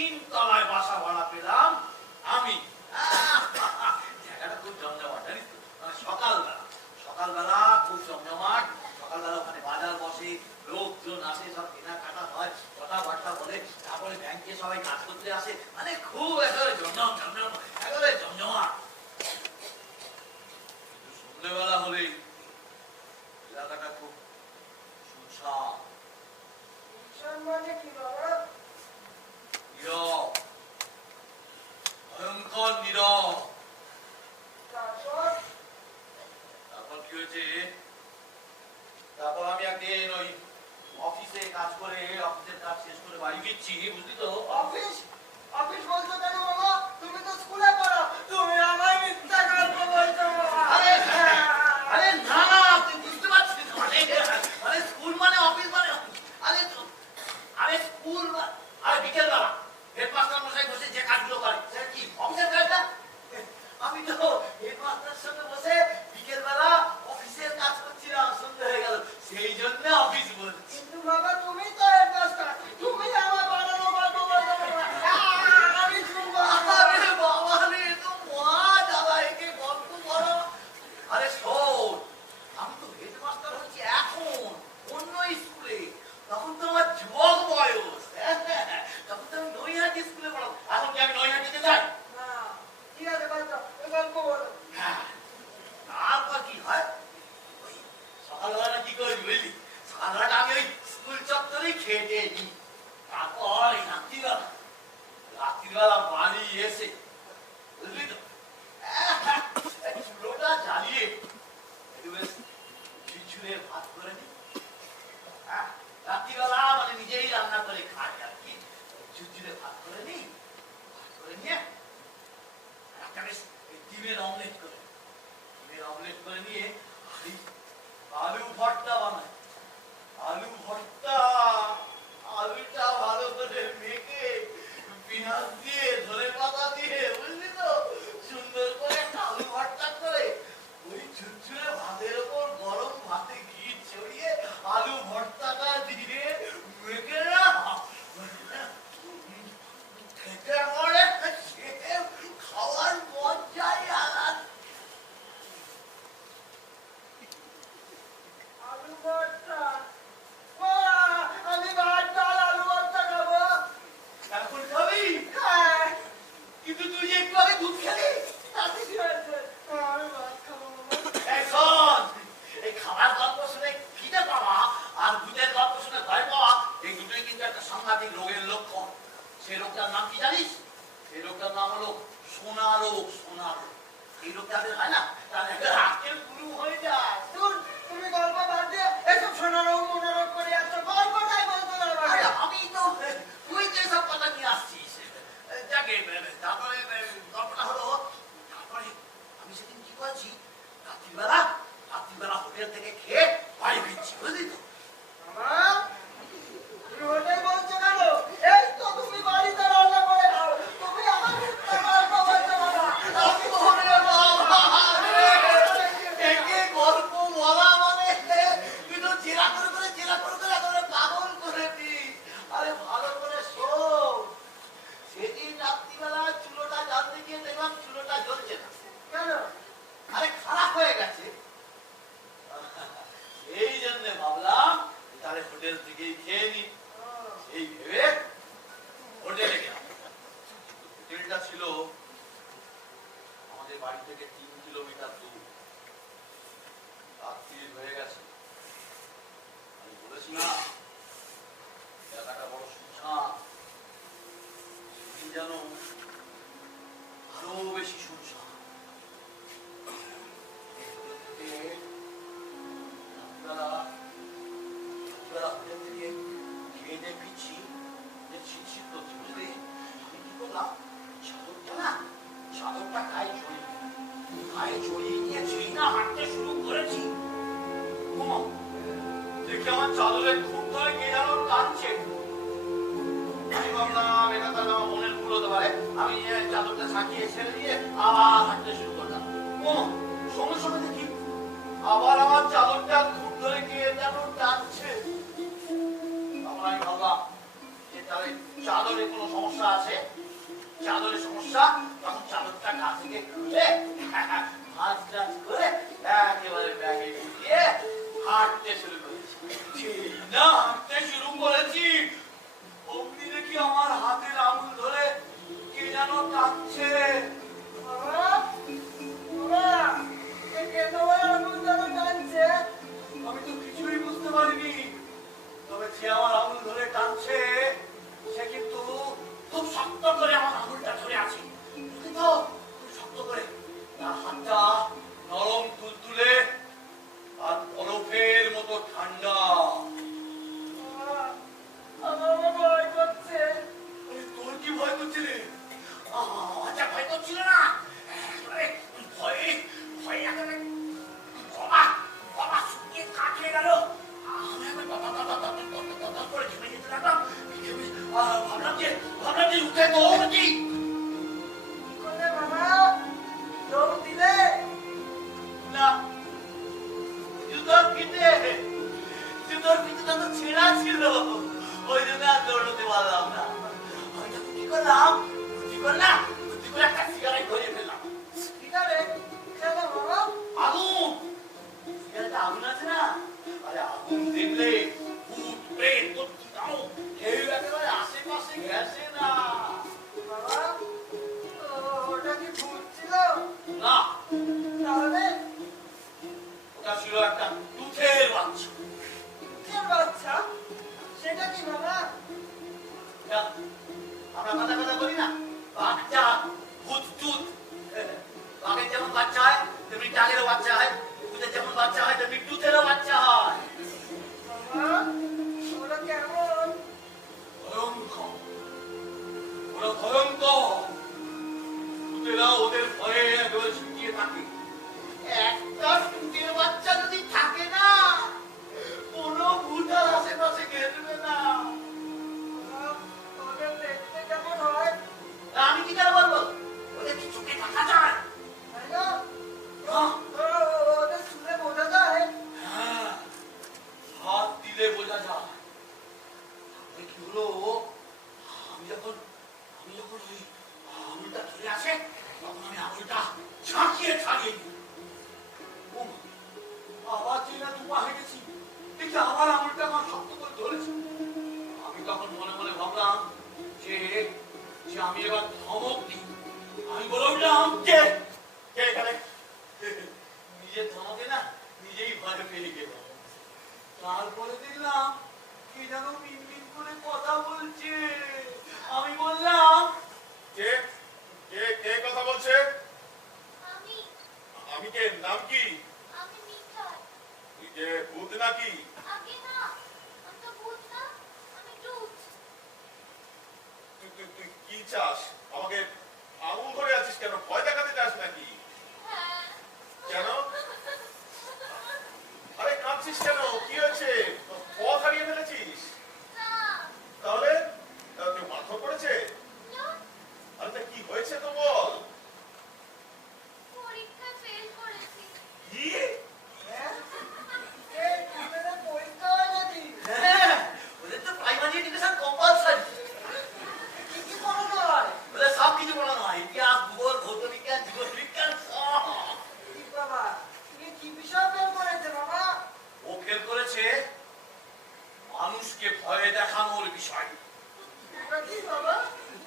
তিনতলায় বাসা ভাড়া পেলাম আমি। জায়গাটা খুব জমজমাট, জানিস তো? মানে সকালবেলা খুব জমজমাট। সকালবেলা ওখানে বাজার বসে, লোকজন আসে, সব কেনাকাটা হয়, কথাবার্তা বলে, তারপরে ব্যাংকে সবাই কাজ করতে আসে, মানে খুব একেবারে একেবারে জমজমাট। কিন্তু সন্ধ্যেবেলা হলেই এলাকাটা খুব শুনশান, মানে কি বাবা? নীরব, ভয়ঙ্কর নীরব। তারপর কি হয়েছে, তারপর আমি একদিন ওই অফিসে কাজ করে, অফিসের কাজ শেষ করে বাড়ি ফিরছি, বুঝলি তো? অফিস বলছো কেন বাবা? তুমি তো স্কুলে পড়ো, তুমি আমায় মিথ্যা গল্প বলছো বাবা। আরে না, তুই বুঝতে পারছিস না? মানে স্কুল মানে অফিস মানে আরে স্কুল আরে বিকেলবেলা হেডমাস্টার মশাই বসে যে কাজগুলো করে সেটা কি অফিসের কাজ না? আমি তো হেডমাস্টারের সঙ্গে বসে বিকেলবেলা অফিসের কাজ করছিলাম, সন্ধ্যে হয়ে গেল, সেই জন্য অফিস বলছি। কিন্তু বাবা তুমি তো হেডমাস্টার, তুমি আমার বানানো গল্প বলছো বাবা। আমি শুনবো। আরে বাবা রে, তো মহা জ্বালা, একে গল্প বলো। আরে শোন, আমি তো হেডমাস্টার হচ্ছি এখন অন্য স্কুলে, তখন তো আমার যুবক বয়স, তখন তো আমি নৈহাটি স্কুলে পড়াবো। এখন কি আমি নৈহাটিতে যাই? না, ঠিক আছে বাচ্চা, ওই গল্প বলো। হ্যাঁ, তারপর কি হয়, ওই সকালবেলা কি করি বুঝলি, সকালবেলা আমি ওই স্কুল চত্বরেই খেটে নিই। তারপর ওই রাত্রিবেলা বাড়ি এসে, বুঝলি তো, চুলোটা জ্বালিয়ে একটু বেশ ঝুরঝুরে ভাত করে নিই। রাত্রিবেলা মানে নিজেই রান্না করে খাই আর কি, ঝুরঝুরে ভাত করে নিই। ভাত করে নিয়ে একটা বেশ ডিমের অমলেট করে নিয়ে আলু ভর্তা বানাই। আলুটা ভালো করে মেখে পেঁয়াজ দিয়ে, ধনেপাতা দিয়ে, বুঝলি তো, সুন্দর করে একটা আলু ভর্তা করে ওই ঝুরঝুরে ভাতের ওপর গরম ভাতে ঘি ছড়িয়ে আলু ভর্তাটা দিয়ে মেখে না খেতে পড়ে, খাওয়ার মজাই আলাদা। আলু ভর্তা, বাবা, আমি ভাত ডাল আলু ভর্তা খাবো। এখন খাবি? হ্যাঁ, কিন্তু তুই যে একটু আগে দুধ খেলি। তাতে কি হয়েছে? আমি ভাত খাবো বাবা। এই শোন, এই খাবার গল্প শুনে খিদে পাওয়া আর দুধের গল্প শুনে ভয় পাওয়া, এই দুটোই কিন্তু একটা সাংঘাতিক রোগের লক্ষণ। সেই রোগটার নাম কি জানিস? সেই রোগটার নাম হলো সোনা রোগ। এই রোগ যাদের হয় না, তাদের আকেল পুরু হয়ে যায়। দূর, তুমি গল্প বাদ দিয়ে এসব সোনারোগ মনোরোগ করে আসছো, গল্পটাই বলতে হবে আরে আমাকে। আমি তো, তুই যে সব কথা নিয়ে আসছিস, যাকে তারপরে গল্পটা হলো, তারপরে আমি সেদিন কি করেছি, রাত্রিবেলা হোটেল থেকে খেয়ে বাড়ি ফিরছি, বুঝলি তো? আমার তুমি হোটেল বলছো কেন? এই তো তুমি বাড়িতে রান্না করে খাও, তুমি আমার মিথ্যা গল্প বলছো বাবা। ওরে বাবা রে, একে গল্প বলা মানে তুই তো জেরা করে একেবারে পাগল করে দিস। আরে ভালো করে শোন, সেদিন রাত্রিবেলা চুলোটা জ্বালতে গিয়ে দেখলাম চুলোটা জ্বলছে না। কেন? আরে খারাপ হয়ে গেছে। এই জন্য ভাবলাম তাহলে হোটেল থেকেই খেয়ে নি, এই ভেবে হোটেলে গেলাম। হোটেলটা ছিল আমাদের বাড়ি থেকে 3 কিলোমিটার দূর। রাত্রি হয়ে গেছে, আমি বলেছি না জায়গাটা বড় শুনশান। সেদিন যেন আরো বেশি শুনশান। রাত্রিবেলা হোটেল থেকে খেয়ে দিয়ে ফিরছি, যে শীত করছে, বুঝলি, আমি কি করলাম, চাদরটা গায়ে জড়িয়ে নিয়ে যেই না হাঁটতে শুরু করেছি, দেখি আমার চাদরের খুব ধরে কে যেন টানছে। আমি ভাবলাম এটা তো আমার মনের ভুল হতে পারে, আমি চাদরটা ছাকিয়ে ছেড়ে দিয়ে আবার হাঁটতে শুরু করলাম। সঙ্গে সঙ্গে দেখি আবার আমার চাদরটা খুব ধরে কে যেন টানছে। তখন আমি ভাবলাম এটা তাহলে চাদরে কোনো সমস্যা আছে? চাদরের সমস্যা? তখন চাদরটা গা থেকে খুলে হাত টাচ করে একেবারে ব্যাগে ঢুকিয়ে হাঁটতে শুরু করেছি। না হাঁটতে শুরু করেছি, অমনি দেখি আমার হাতের আঙুল ধরে কে যেন টানছে। বাবা, বাবা, কে তোমার আঙুল ধরে টানছে? আমি তো কিছুই বুঝতে পারিনি, তবে যে আমার আঙুল ধরে টানছে সে কিন্তু খুব শক্ত করে আমার আঙুলটা ধরে আছে। কিন্তু খুব শক্ত করে, তার হাতটা নরম তুলতুলে আর বরফের মতো ঠান্ডা। বাবা, আমার ভয় করছে। আরে, তোর কি ভয় করছে রে? আচ্ছা, ভয় করছিল না? একেবারে ভয়ে ভয়ে একেবারে গলা গলা শুকিয়ে কাঠ হয়ে গেল। আমি একবার বাবা করে ঘেমে যেতে লাগলাম। ভাবলাম যে উঠে দৌড় কি। কি করলে বাবা? দৌড় দিলে? না, জুতোর ফিতেটা তো ছেঁড়া ছিল, ওই জন্য আর দৌড়তে পারলাম না। আমি তখন কি করলাম, বুদ্ধি করে একটা সিগারেট ধরিয়ে ফেললাম। সিগারেট? কেন বাবা? আগুন, সিগারেটে আগুন আছে না? আরে আগুন দেখলে ভূত প্রেত দত্তু কেউ একেবারে আশেপাশে গেছে না। বাবা, ওটা কি ভূত ছিল? না, তাহলে ওটা ছিল একটা দুধের বাচ্চা। ভূতের বাচ্চা? সেটা কি বাবা? দেখ, আমরা কথা বলি না, বাচ্চা ভূত দুধ। বাঘের যেমন বাচ্চা হয় তেমনি টাগেরও বাচ্চা হয়, ভূতের যেমন বাচ্চা হয় তেমনি দুধেরও বাচ্চা হয়। বাবা, ওরা কেমন? ভয়ঙ্কর, ওরা ভয়ঙ্কর। ভূতেরা ওদের ভয়ে একেবারে ছুটিয়ে থাকে। একটা ভূতের বাচ্চা যদি থাকে না, কোনো ভূত আর আশেপাশে ঘেরবে না। বাবা, ওদের দেখতে কেমন হয়? তা আমি কি করে বলবো? ওদের কি চোখে দেখা যায়? তাই না? হ্যাঁ, ওদের শুনে বোঝা যায়? হ্যাঁ, হাত দিলে বোঝা যায়। তারপরে কি হলো, আমি যখন ওই আঙুলটা ধরে আছে, তখন আমি আঙুলটা ঝাঁকিয়ে ছাড়িয়ে দিই। ও মা, আবার যে না দুপা হেঁটেছি, দেখি আমার আঙুলটা আমার শক্ত করে ধরেছে। আমি তখন মনে মনে ভাবলাম যে যে আমি এবার ধমক দিই। আমি বলে উঠলাম, কে কে এখানে? নিজের ধমকে না নিজেই ভয় পেয়ে গেলাম। তারপরে দেখলাম কে যেন মিনমিন করে কথা বলছে। আমি বললাম, কে কে কে কথা বলছে? আমি আমি কে? নাম কি? আমি মিঠাই। তুই কে, ভূত নাকি? আগে না, আমি তো ভূত না, আমি দুধ। তুই কি চাস? আমাকে আঙুল ধরে আছিস কেন? ভয় দেখাতে চাস নাকি? হ্যাঁ। কেন? আরে কাঁদছিস কেন? কি হয়েছে? পথ হারিয়ে ফেলেছিস? না, তাহলে কেউ মারধর করেছে? না, আরে তা কি হয়েছে তো বল। পরীক্ষায় ফেল করেছি। কি? হ্যাঁ? এই ভূতেদের পরীক্ষা হয় নাকি? হ্যাঁ, ওদের তো প্রাইমারি এডুকেশন কম্পালসারি। কি কি পড়ানো হয়? ওদের সব কিছু পড়ানো হয়, ইতিহাস, ভূগোল, ভৌত বিজ্ঞান, জীববিজ্ঞান সব। কি বাবা, তুমি কি বিষয় বের করেছে বাবা? ও ফেল করেছে মানুষকে ভয় দেখানোর বিষয়। এটা কি বাবা?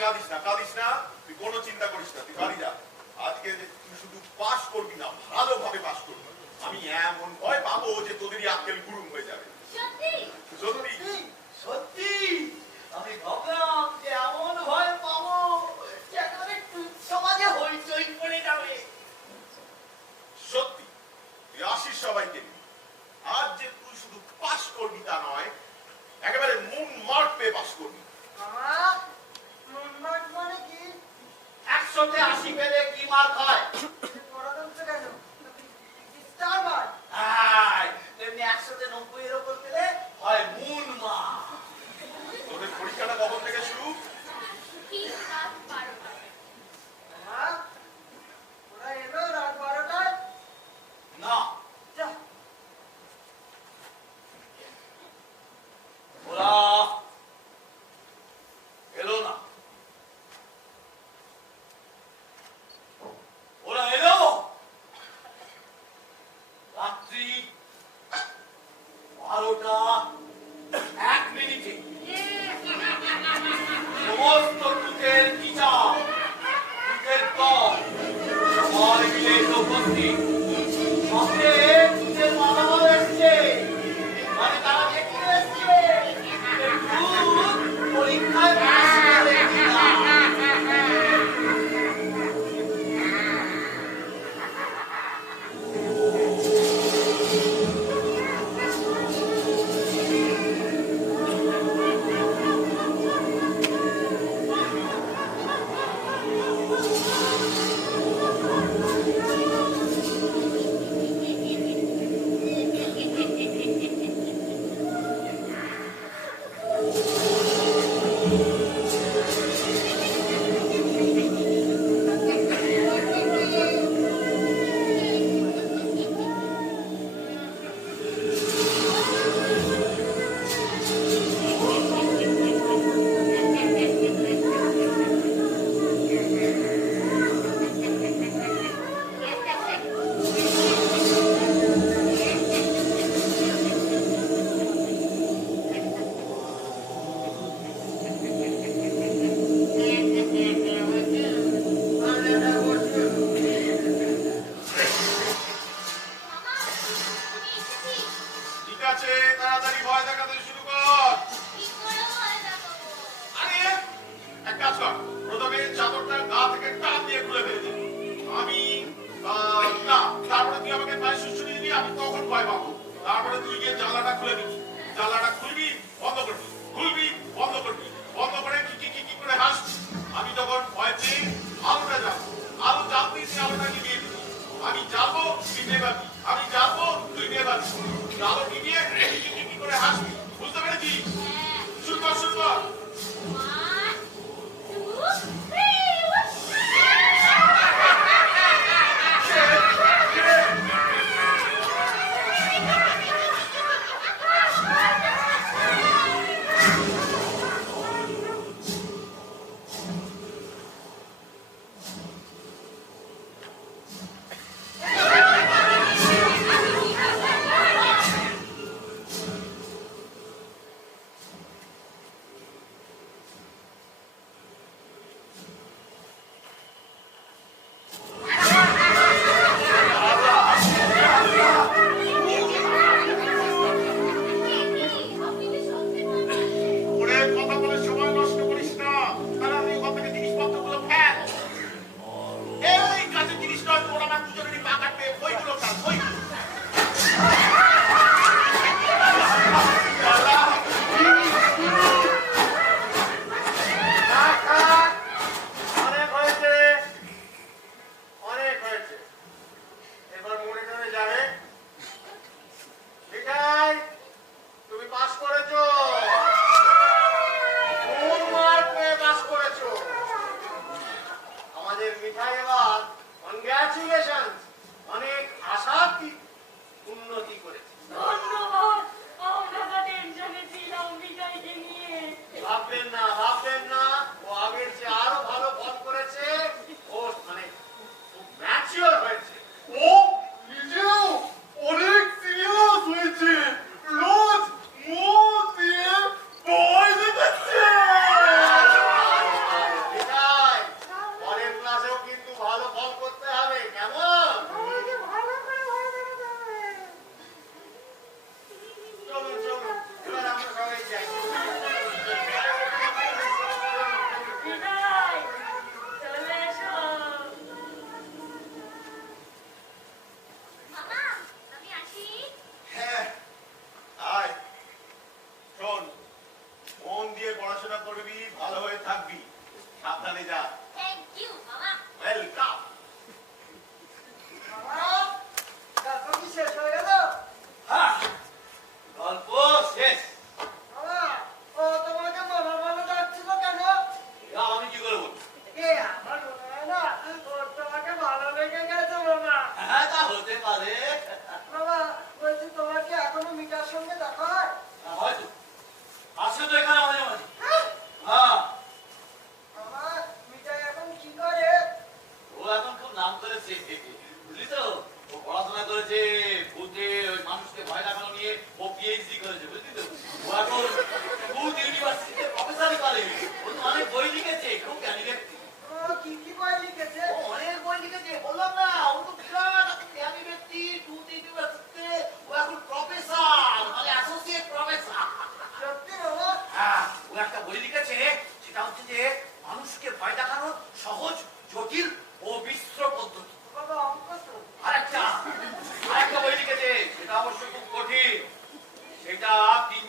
কাঁদিস না, তুই কোনো চিন্তা করিস না, তুই বাড়ি যা। আজকে তুই শুধু পাস করবি না, ভালোভাবে পাস করবি। আমি এমন ভয় পাবো যে তোদেরই আক্কেল গুরুম হয়ে যাবে। সত্যি সত্যি সত্যি আমি ভাবলাম যে এমন ভয় পাবো যে একেবারে সমাজে হইচই পড়ে যাবে। সত্যি তুই আসিস সবাইকে নিয়ে। আজ যে তুই শুধু পাস করবি তা নয়, একেবারে মুন মার্ক পেয়ে পাস করবি। মামা মুনমার্ক মানে কি? 100-তে 80 পেলে কি মার্ক হয়? পড়া হচ্ছে কেন? Star mark. তেমনি 100-তে 90-এর উপর পেলে হয় মুন মার্ক। তোদের পরীক্ষাটা কখন থেকে শুরু? ঠিক রাত 12টা। মামা ওরা এলো রাত 12টায়। না, যা ওরা এলো না। ওরা এলো রাত্রি 12:01 সমস্ত টুকের টিচার, টুকের দল সবাই মিলে উপস্থিত। সঙ্গে টুকের মামাও এসছে, মানে তারা দেখতে এসছে যে টুক পরীক্ষায় পাস করে কিনা। মামা আমি এসেছি। ঠিক আছে, তাড়াতাড়ি ভয় দেখাতে শুরু কর। কি করে ভয় দেখাবো? আরে এক কাজ কর, প্রথমে চাদরটা গা থেকে টান দিয়ে খুলে ফেলে দিবি। আমি না, তারপরে তুই আমাকে পায়ে সুশ্রী দিবি, আমি তখন ভয় পাবো। তারপরে তুই গিয়ে জানলাটা খুলে দিবি। জানলাটা খুলবি, বন্ধ করবি, খুলবি, বন্ধ করবি, বন্ধ করে কি করে হাসবি। আমি তখন ভয় পেয়ে আলোটা জ্বালবো। আলো জ্বালতেই সে আলোটা নিভিয়ে দিবি। আমি জ্বালবো, তুই নেভাবি। আমি জ্বালবো, তুই নেভাবি। আলো নিভিয়ে কি করে হাসবি। বুঝতে পেরেছিস? শুরু কর, শুরু কর। 1 2 3 ও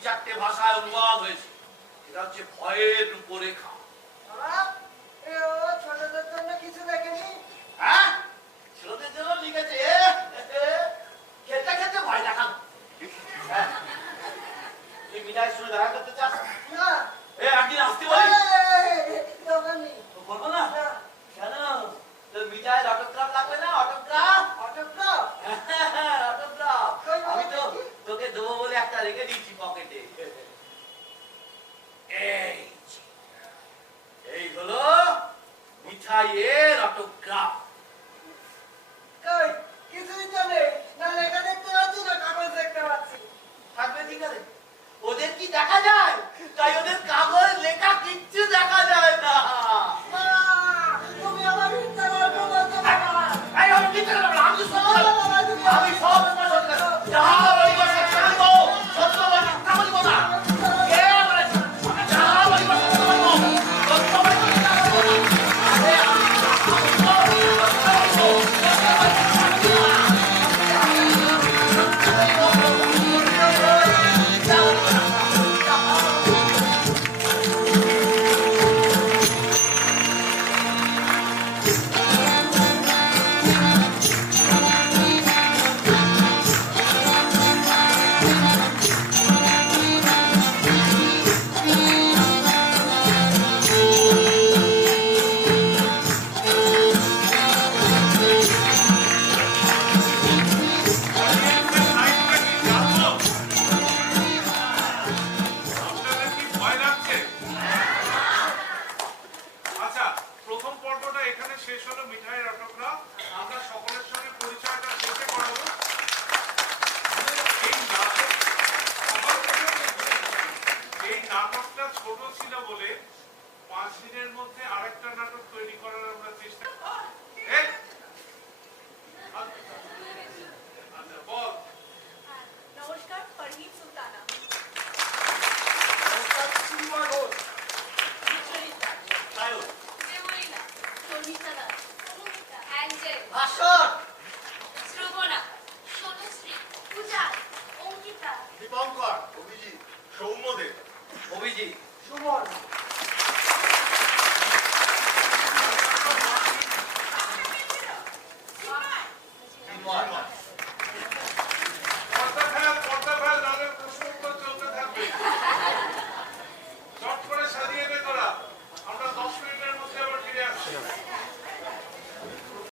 চারটে ভাষায় অনুবাদ হয়েছে। এটা হচ্ছে ভয়ের রূপরেখা। বাবা, এ ও ছোটদের জন্য কিছু দেখেনি? হ্যাঁ, ছোটদের জন্য লিখেছে খেলতে খেলতে ভয় দেখানো। হ্যাঁ, তুই মিঠাইয়ের সঙ্গে দেখা করতে চাস? না। একদিন আসতে বলি। দরকার নেই। বলবো না? না। কেন? তোর মিঠাইয়ের অটোগ্রাফ লাগবে না? অটোগ্রাফ? অটোগ্রাফ? অটোগ্রাফ আমি তো তোকে দেবো বলে একটা রেখে দিয়েছি পকেটে। এই হলো মিঠাইয়ের অটোগ্রাফ। কই, কিছুই তো নেই। না লেখা দেখতে পাচ্ছি, না কাগজ দেখতে পাচ্ছি। থাকবে ঠিক আছে, ওদের কি দেখা যায়? তাই ওদের কাগজ লেখা কিচ্ছু দেখা যায় না। মা, তুমি আমার মিথ্যা গল্প বলছো বাবা। এই আমি মিথ্যে কথা বলবো না, আমি তো সত্যি কথা বলবো। আমি সব কথা সত্যি কথা বলবো। যা বলিব সত্য বলিব, সত্য বলিব, মিথ্যা বলিব না। কে বলেছে? আমি যা বলিব সত্য বলিব, সত্য বলিব, মিথ্যা বলিব না। আরে আমি সত্য বলিব, সত্য বলিব, সত্য বলিব। আপনাদের কি ভয় লাগছে? আচ্ছা, প্রথম পর্বটা এখানে শেষ হলো মিঠাইয়ের অটোগ্রাফ। আমরা সকলের সঙ্গে পরিচয়টা শেষে করাবো। এই নাটকটা ছোট ছিল বলে 5 দিনের মধ্যে আরেকটা নাটক তৈরি করার আমরা চেষ্টা। এই!